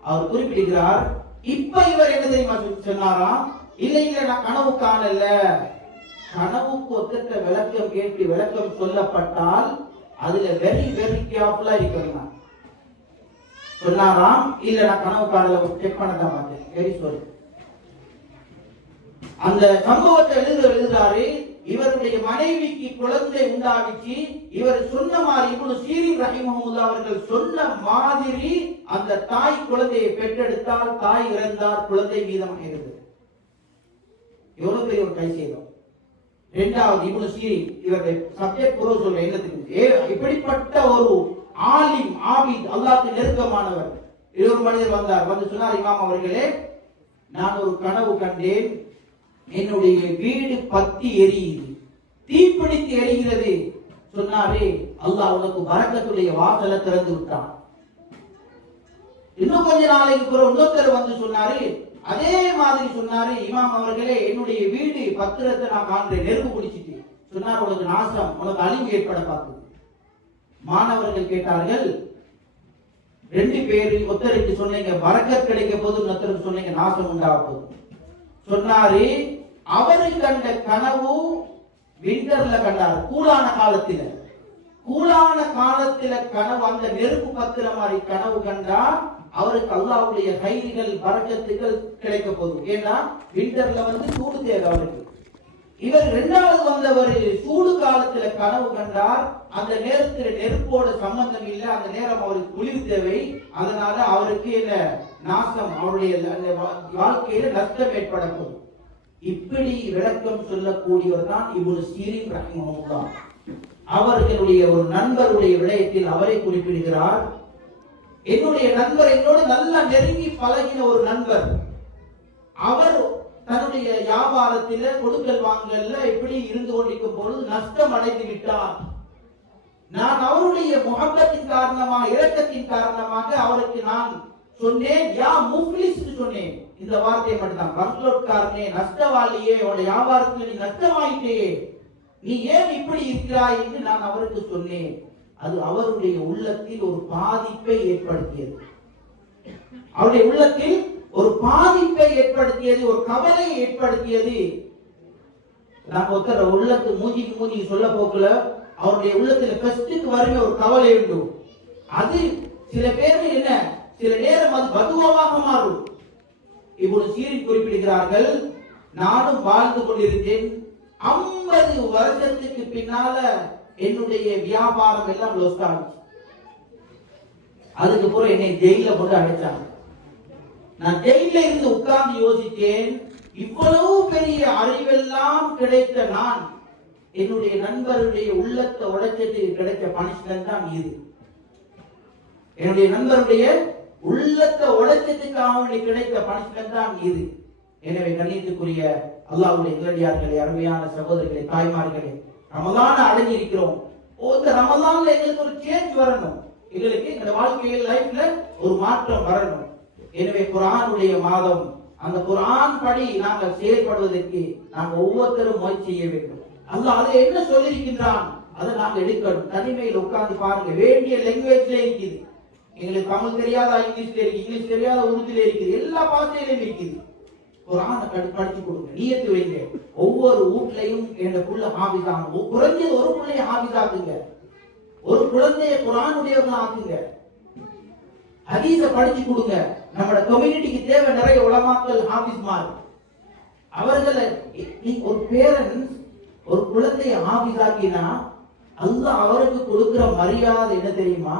அவர் குறிப்பிடுகிறார், இப்ப இவர் என்ன தெரியுமா சொன்னாராம், இல்ல இல்ல நான் கனவு காணல, கனவுக்கு ஒத்தட்ட விளக்கம் கேட்டு விளக்கம் சொல்லப்பட்டால் அதுல வெரி வெரி கேர்ஃபுல்லா இருக்கணும் சொன்னாராம். இல்ல நான் கனவு காணல, செக் பண்ணதான் பார்த்தேன். Very sorry. அந்த சம்பவத்தை எழுதுறாரு. இவருடைய மனைவிக்கு குழந்தை உண்டாவிச்சு. இவர் சொன்ன மாதிரி இப்னு சீரின் ரஹிமஹுல்லாஹ் அவர்கள் சொன்ன மாதிரி அந்த தாய் குழந்தையை பெற்றெடுத்தால் தாய் இறந்தார், குழந்தை மீதமாகிறது. எவ்வளவு பெரிய ஒரு கை செய்தோம். இரண்டாவது இப்னு சீரின், இவருடைய சப்ஜெக்ட் புரோ சொல்ற என்னத்துக்கு, இப்படிப்பட்ட ஒரு ஆலிம் ஆபித் அல்லாஹ்வுக்கு நெருக்கமானவர். ஒரு மனிதர் வந்தார், வந்து சொன்னார், இமாம் அவர்களே, நான் ஒரு கனவு கண்டேன். என்னுடைய வீடு பத்தி எரியுது, தீப்பிடித்து எரிகிறது. சொன்னாரே, அல்லாஹ் உனக்கு பரக்கத்துடைய வாசலை திறந்து விட்டான். இன்னும் கொஞ்ச நாளைக்கு பிறகு இன்னொருத்தர் வந்து சொன்னாரு, அதே மாதிரி சொன்னாரு, இமாம் அவர்களே, என்னுடைய வீடு பத்திரத்தை நான் காண்றேன், நெருப்பு பிடிச்சிட்டு. சொன்னார், உனக்கு நாசம், உனக்கு அழிவு ஏற்பட பார்க்குது. மாணவர்கள் கேட்டார்கள், ரெண்டு பேரு, ஒருத்தருக்கு சொன்னீங்க பரக்கத் கிடைக்க போது, இன்னொருத்தருக்கு சொன்னீங்க நாசம் உண்டாக போது. சொன்னாரு, அவரு கண்ட கனவு விண்டர்ல கண்டார், கூலான காலத்தில. கூலான காலத்தில கனவு, அந்த நெருப்பு பத்திர மாதிரி கனவு கண்டா அவருக்கு அல்லாஹ்வுடைய கைதிகள் பரக்கத்துகள் கிடைக்க போகுது. ஏன்னா விண்டர்ல வந்து சூடு தேவை அவருக்கு. இவர் இரண்டாவது வந்தவர் சூடு காலத்துல கனவு கண்டார். அந்த நேரத்தில் நெருப்போட சம்பந்தம் இல்லை, அந்த நேரம் அவருக்கு குளிர் தேவை. அதனால அவருக்கு என்ன நாசம், அவருடைய வாழ்க்கையில நஷ்டம் ஏற்பட போகுது. இப்படி விளக்கம் சொல்லக்கூடியவர் தான் இப்னு சீரின் ரஹிமஹுல்லாஹ். அவர்களுடைய ஒரு நண்பருடைய விடயத்தில் அவரை குறிப்பிடுகிறார். என்னுடைய நண்பர், என்னோடு நல்லா நெருங்கி பழகின ஒரு நண்பர், அவர் தன்னுடைய வியாபாரத்தில கொடுக்கல் வாங்கல்ல எப்படி இருந்து கொண்டிருக்கும் பொழுது நஷ்டம் அடைந்து விட்டார். நான் அவருடைய முஹப்பத்தின் காரணமாக, இரக்கத்தின் காரணமாக அவருக்கு நான் சொன்னேன், யா முஃப்லிஸ் சொன்னேன். இந்த வார்த்தையை மட்டும்தான், பர்லோட்காரனே, நஷ்டவாளியே, உன்னுடைய வியாபாரத்தில் நீ நஷ்டமாயிட்டே, நீ ஏன் இப்படி இருக்கிறாய் என்று நான் அவருக்கு சொன்னேன். அது அவருடைய உள்ளத்தில் ஒரு பாதிப்பை ஏற்படுத்தியது. அவருடைய உள்ளத்தில் ஒரு பாதிப்பை ஏற்படுத்தியது, ஒரு கவலையை ஏற்படுத்தியது. நாங்க ஒருத்தர் உள்ளத்து மூஞ்சி சொல்ல போக்குல அவருடைய உள்ளத்துல ஃபர்ஸ்ட்டுக்கு வருமே ஒரு கவலை உண்டு. அது சில பேர் என்ன, சில நேரம் அது பதுவாக மாறும். இப்னு சீரின் குறிப்பிடுகிறார்கள், நானும் வாழ்ந்து கொண்டிருந்தேன். 50 வருஷத்துக்கு பின்னால என்னுடைய வியாபாரம் எல்லாம் லோஸ்ட் ஆச்சு. அதுக்கு பிறகு என்னை ஜெயில போட்டு அடைச்சாங்க. நான் ஜெயில இருந்து உட்கார்ந்து யோசித்தேன், இவ்வளவு பெரிய அறிவெல்லாம் கிடைத்த நான் என்னுடைய நண்பருடைய உள்ளத்தை உடைச்சதுக்கு கிடைச்ச பனிஷ்மெண்ட் தான் இது. என்னுடைய நண்பருடைய உள்ளத்தை உடைச்சதுக்காக கிடைத்த பனிஷ்மெண்ட் தான் இது. எனவே கண்ணியத்துக்குரிய அல்லாஹ்வுடைய நல்லடியார்களே, அருமையான சகோதரர்களே, தாய்மார்களே, ரமலான் அடைஞ்சிருக்கிறோம். இந்த ரமலான்ல எங்களுக்கு ஒரு சேஞ்ச் வரணும், எங்களுக்கு இந்த வாழ்க்கையில் லைஃப்ல ஒரு மாற்றம் வரணும். எனவே குர்ஆனுடைய மாதம், அந்த குர்ஆன் படி நாங்கள் செயல்படுவதற்கு நாங்கள் ஒவ்வொருத்தரும் முயற்சி செய்ய வேண்டும். அல்லாஹ் அதை என்ன சொல்லியிருக்கின்றான் அதை நாங்கள் எடுக்கணும். தனிமையில் உட்கார்ந்து பாருங்க, வேண்டிய லாங்குவேஜ்ல இருக்குது. எங்களுக்கு தமிழ் தெரியாத இங்கிலீஷ்ல இருக்கு, இங்கிலீஷ் தெரியாத உருதுல இருக்குது, எல்லா பாஷையிலும் இருக்குது. குர்ஆனை படிச்சு கொடுங்க, நியத்து வைங்க. ஒவ்வொரு வீட்லயும் எங்க புள்ள ஹாஃபிஸ் ஆகணும். குறைஞ்சது ஒரு பிள்ளைய ஹாஃபிஸ் ஆக்குங்க, ஒரு குழந்தைய குர்ஆனுடையவங்களா ஆக்குங்க. ஹதீஸ படிச்சு கொடுங்க. நம்ம கம்யூனிட்டிக்கு தேவை நிறைய உலமாக்கள், ஹாஃபிஸ்மார். அவர்களை ஒரு பேரண்ட்ஸ் ஒரு குழந்தைய ஹாஃபிஸ் ஆக்கினா அல்லாஹ் அவருக்கு கொடுக்கிற மரியாதை என்ன தெரியுமா?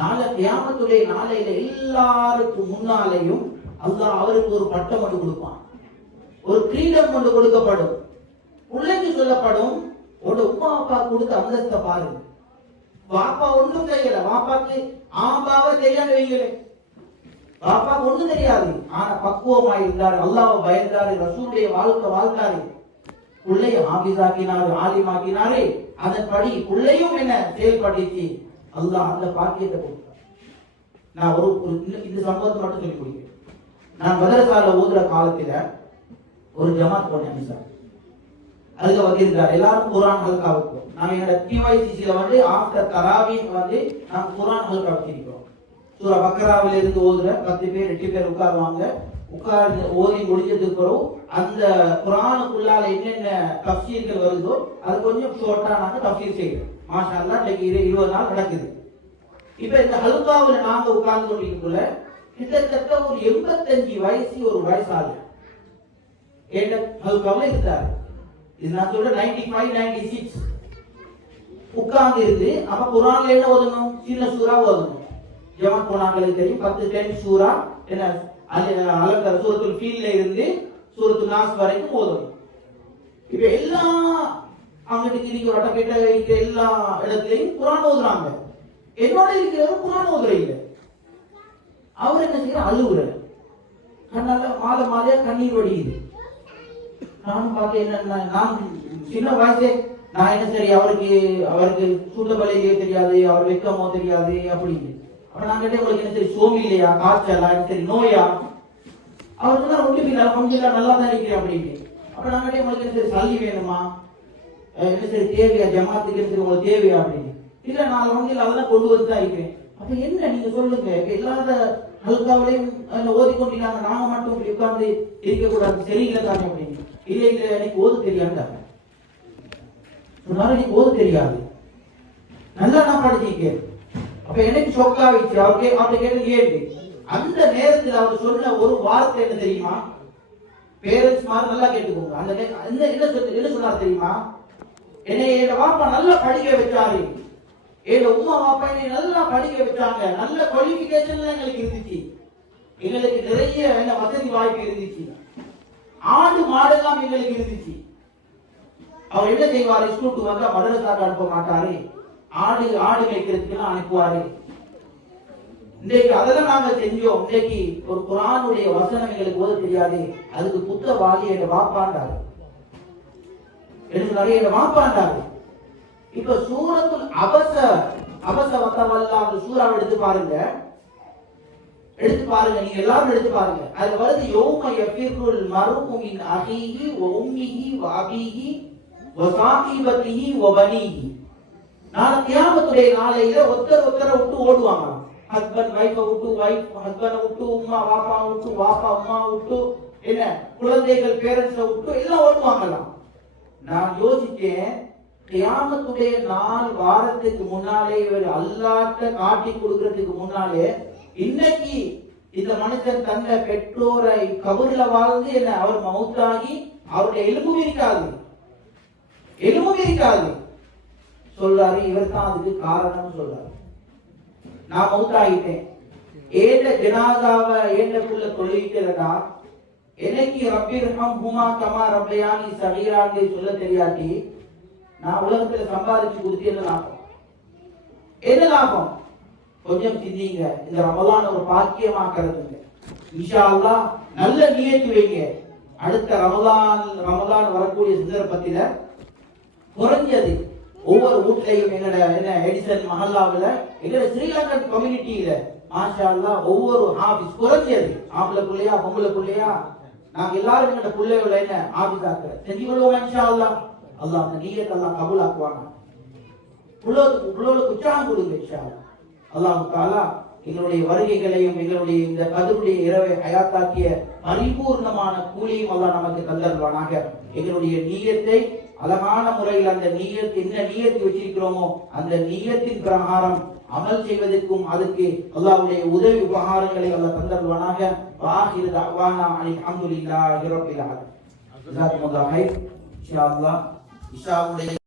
நாளை கியாமத்துடைய நாளையில எல்லாருக்கும் முன்னாலேயும் அல்லாஹ் அவருக்கு ஒரு பட்டம் ஒன்று கொடுப்பான், ஒரு கிரீடம் ஒன்று கொடுக்கப்படும். பிள்ளைக்கு சொல்லப்படும், உன்னோட உமா அப்பா கொடுத்த அந்தஸ்தை பாருங்க. பாப்பா ஒண்ணும் செய்யல, பாப்பாக்கு ஆபாவை தெரியாது வைங்களே, பாப்பாக்கு ஒண்ணும் தெரியாது. ஆனா பக்குவமா இருந்தாரு, அல்லாஹ்வை பயந்தாரு, ரசூலுடைய வாழ்க்கை வாழ்ந்தாரு, பிள்ளைய ஹாஃபிஸாக்கினாரு, ஆலிமாக்கினாரு. அதன்படி பிள்ளையும் என்ன செயல்படுத்தி அல்லாஹ் அந்த பாக்கியத்தை கொடுத்தார். நான் ஒரு இந்த சம்பவத்தை மட்டும் சொல்லி கொடுக்கிறேன். நான் மதரசால ஓதுற காலத்துல ஒரு ஜமாத் போனேன் சார். அதுக்கு வந்திருந்தார் எல்லாரும் குர்ஆன் ஹல்கா வைப்போம். நாங்க என்னோட டிவைசிசில வந்து ஆஃப்டர் தராவீஹ் வந்து நாங்க குர்ஆன் ஹல்கா வச்சிருக்கோம். சூரா பக்ராவில இருந்து ஓதுற 10 பேர் 8 பேர் உட்காருவாங்க. உட்கார்ந்து ஓதி முடிஞ்சதுக்கு பிறகு அந்த குர்ஆனுக்குள்ளால என்னென்ன தஃப்சீர்கள் வருதோ அது கொஞ்சம் ஷார்ட்டா நாங்க தஃப்சீர் செய்யறோம். மாஷா அல்லாஹ் இன்னைக்கு 20 நாள் நடக்குது. இப்ப இந்த ஹல்காவுல நாங்க உட்கார்ந்து கொண்டிருக்கக்குள்ள கிட்டத்தட்ட ஒரு 85 வயசு ஒரு வயசாளி என்ன ஹல்காவில் இருந்தார். இது நான் சொல்ற 95 96 உட்கார்ந்து இருந்து அப்ப குர்ஆன்ல என்ன ஓதணும்? சின்ன சூரா ஓதணும். ஜமாத் போனாங்களுக்கு தெரியும் 10 சூரா என்ன அலங்கர சூரத்துல் ஃபீல்ல இருந்து சூரத்துல் நாஸ் வரைக்கும் ஓதணும். இப்ப எல்லா அங்கிட்டு நீங்க வட்டப்பேட்டை இருக்கிற எல்லா இடத்துலயும் குர்ஆன் ஓதுறாங்க. என்னோட இருக்கிறவர் குர்ஆன் ஓதுற இல்லை. அவர் என்ன செய்யற? அழுகுறாரு. கண்ணால மாலையா கண்ணீர் வடியுது. நானும் பார்த்தேன், என்ன நான் சின்ன வயசே நான் என்ன சரி அவருக்கு சூட்டபலையே தெரியாது, அவர் வெக்கமோ தெரியாது அப்படின்னு. அப்ப நான் கேட்டேன், உங்களுக்கு என்ன சரி சோமி இல்லையா, காய்ச்சலா, சரி நோயா? அவருக்கு தான் ஒன்றும் இல்லை, கொஞ்சம் நல்லா தான் இருக்கிறேன் அப்படின்னு. அப்ப நான் கேட்டேன், உங்களுக்கு என்ன சரி சல்லி வேணுமா, என்ன சரி தேவையா, ஜமாத்துக்கு என்ன சரி உங்களுக்கு தேவையா அப்படின்னு. இல்ல நான் ஒன்றில் அதெல்லாம் கொண்டு வந்து தான் இருக்கிறேன். அப்ப என்ன நீங்க சொல்லுங்க, இல்லாத ஹல்காவிலையும் ஓதிக்கொண்டிருக்காங்க, நாங்க மட்டும் இப்படி உட்கார்ந்து இருக்கக்கூடாது, சரியில்லை தானே அப்படின்னு. இல்ல இல்ல எனக்கு ஓது தெரியாண்டாங்க. சொன்னாரு நீ ஓது தெரியாது, நல்லா நான் படிச்சிருக்கேன். அப்ப எனக்கு சொக்காவிச்சு. அப்படி கேட்டு அந்த நேரத்தில் அவர் சொன்ன ஒரு வார்த்தை என்ன தெரியுமா? பேரண்ட்ஸ் மாதிரி நல்லா கேட்டுக்கோங்க. அந்த என்ன சொன்னார் தெரியுமா? என்னை வாப்பா நல்லா படிக்க வச்சாரு, எங்க உமா வாப்பா என்னை நல்லா படிக்க வச்சாங்க, நல்ல குவாலிபிகேஷன்ல எங்களுக்கு இருந்துச்சு, எங்களுக்கு நிறைய என்ன வசதி வாய்ப்பு இருந்துச்சு, ஆடு மாடெல்லாம் எங்களுக்கு இருந்துச்சு. அவர் என்ன செய்வாரு? ஸ்கூலுக்கு வந்தா மதரசாக்கு அனுப்ப மாட்டாரு, ஆடு மேய்க்கிறதுக்கு அனுப்புவாரு. இன்றைக்கு அதெல்லாம் நாங்க செஞ்சோம். இன்றைக்கு ஒரு குர்ஆனுடைய வசனம் எங்களுக்கு ஓத தெரியாது, அதுக்கு புத்த வாலி எங்க வாப்பாண்டாரு, எங்க வாப்பாண்டாரு. இப்ப சூரத்துல் அபஸ வத்தவல்லா அந்த சூறாவை எடுத்து பாருங்க, நீங்க எல்லாரும் எடுத்து பாருங்க. அதுல வருது யௌம யஃபிருல் மர்உ மின் அஹீஹி வ உம்மிஹி வ அபீஹி வ ஸாஹிபத்திஹி வ பனீஹி. நாளை கியாமத்துடைய நாளையில ஒருத்தரை விட்டு ஓடுவாங்க. ஹஸ்பண்ட் வைஃபை விட்டு, வைஃப் ஹஸ்பண்டை விட்டு, உம்மா வாப்பா விட்டு, வாப்பா அம்மா விட்டு, என்ன குழந்தைகள் பேரண்ட்ஸை விட்டு எல்லாம் ஓடுவாங்கலாம். நான் யோசிச்சேன், கியாமத்துடைய நாள் வாரத்துக்கு முன்னாலே, இவர் அல்லாஹ்ட்ட காட்டி கொடுக்கறதுக்கு முன்னாலே, இன்னைக்கு இந்த மனுஷன் தன்னை பெற்றோரை கபர்ல வாழ்ந்து என்ன அவர் மௌத்தாகி அவருடைய எலும்பும் இருக்காது சொல்றாரு. இவர் தான் அதுக்கு காரணம் சொல்றாரு. நான் மௌத்தாகிட்டேன், ஏண்ட ஜனாதாவை ஏண்டக்குள்ள தொழுவிக்கிறதா, எனக்கு ரப்பிர்ஹம் ஹுமா கமா ரப்பயானி சகீரான்னு சொல்ல தெரியாட்டி நான் உலகத்துல சம்பாதிச்சு கொடுத்து என்ன லாபம்? கொஞ்சம் சிந்திங்க. இந்த ரமலான் ஒரு பாக்கியமாக்குறதுங்க. இன்ஷா அல்லாஹ் நல்ல நியத்து வைங்க. அடுத்த ரமலான் வரக்கூடிய சந்தர்ப்பத்தில குறைஞ்சது ஒவ்வொரு வீட்லையும் என்ன எடிசன் மஹல்லாவில் எங்கட ஸ்ரீலங்கன் கம்யூனிட்டியில மாஷா அல்லாஹ் ஒவ்வொரு ஆபீஸ் குறைஞ்சது ஆம்பளை பிள்ளையா பொம்பளை பிள்ளையா நாங்க எல்லாரும் எங்கட பிள்ளைகளை என்ன ஆபீஸ் ஆக்குற செஞ்சு கொள்வோம். இன்ஷா அல்லாஹ் அல்லாஹ் அந்த நீயத்தை அல்லாஹ் கபூல் ஆக்குவாங்க. புள்ளோளுக்கு உற்சாகம் கொடுங்க. இன்ஷா அல்லாஹ் அல்லாஹ் தஆலா எங்களுடைய வருகைகளையும் எங்களுடைய இந்த கதருடைய இரவை ஹயாத்தாக்கிய பரிபூர்ணமான கூலியும் அல்லாஹ் நமக்கு தந்தருவானாக. எங்களுடைய நீயத்தை அழகான முறையில் அந்த என்ன நீயத்தை வச்சிருக்கிறோமோ அந்த நீயத்தின் பிரகாரம் அமல் செய்வதற்கும் அதுக்கு அல்லாஹ்வுடைய உதவி உபகாரங்களை அல்லாஹ் தந்தருவானாக. வாஹிரு தஅவானா அல்ஹம்துலில்லாஹி ரப்பில் ஆலமீன். ஜஸாக்குமுல்லாஹ் ஹைர். இன்ஷா அல்லாஹ் இஷாவுடைய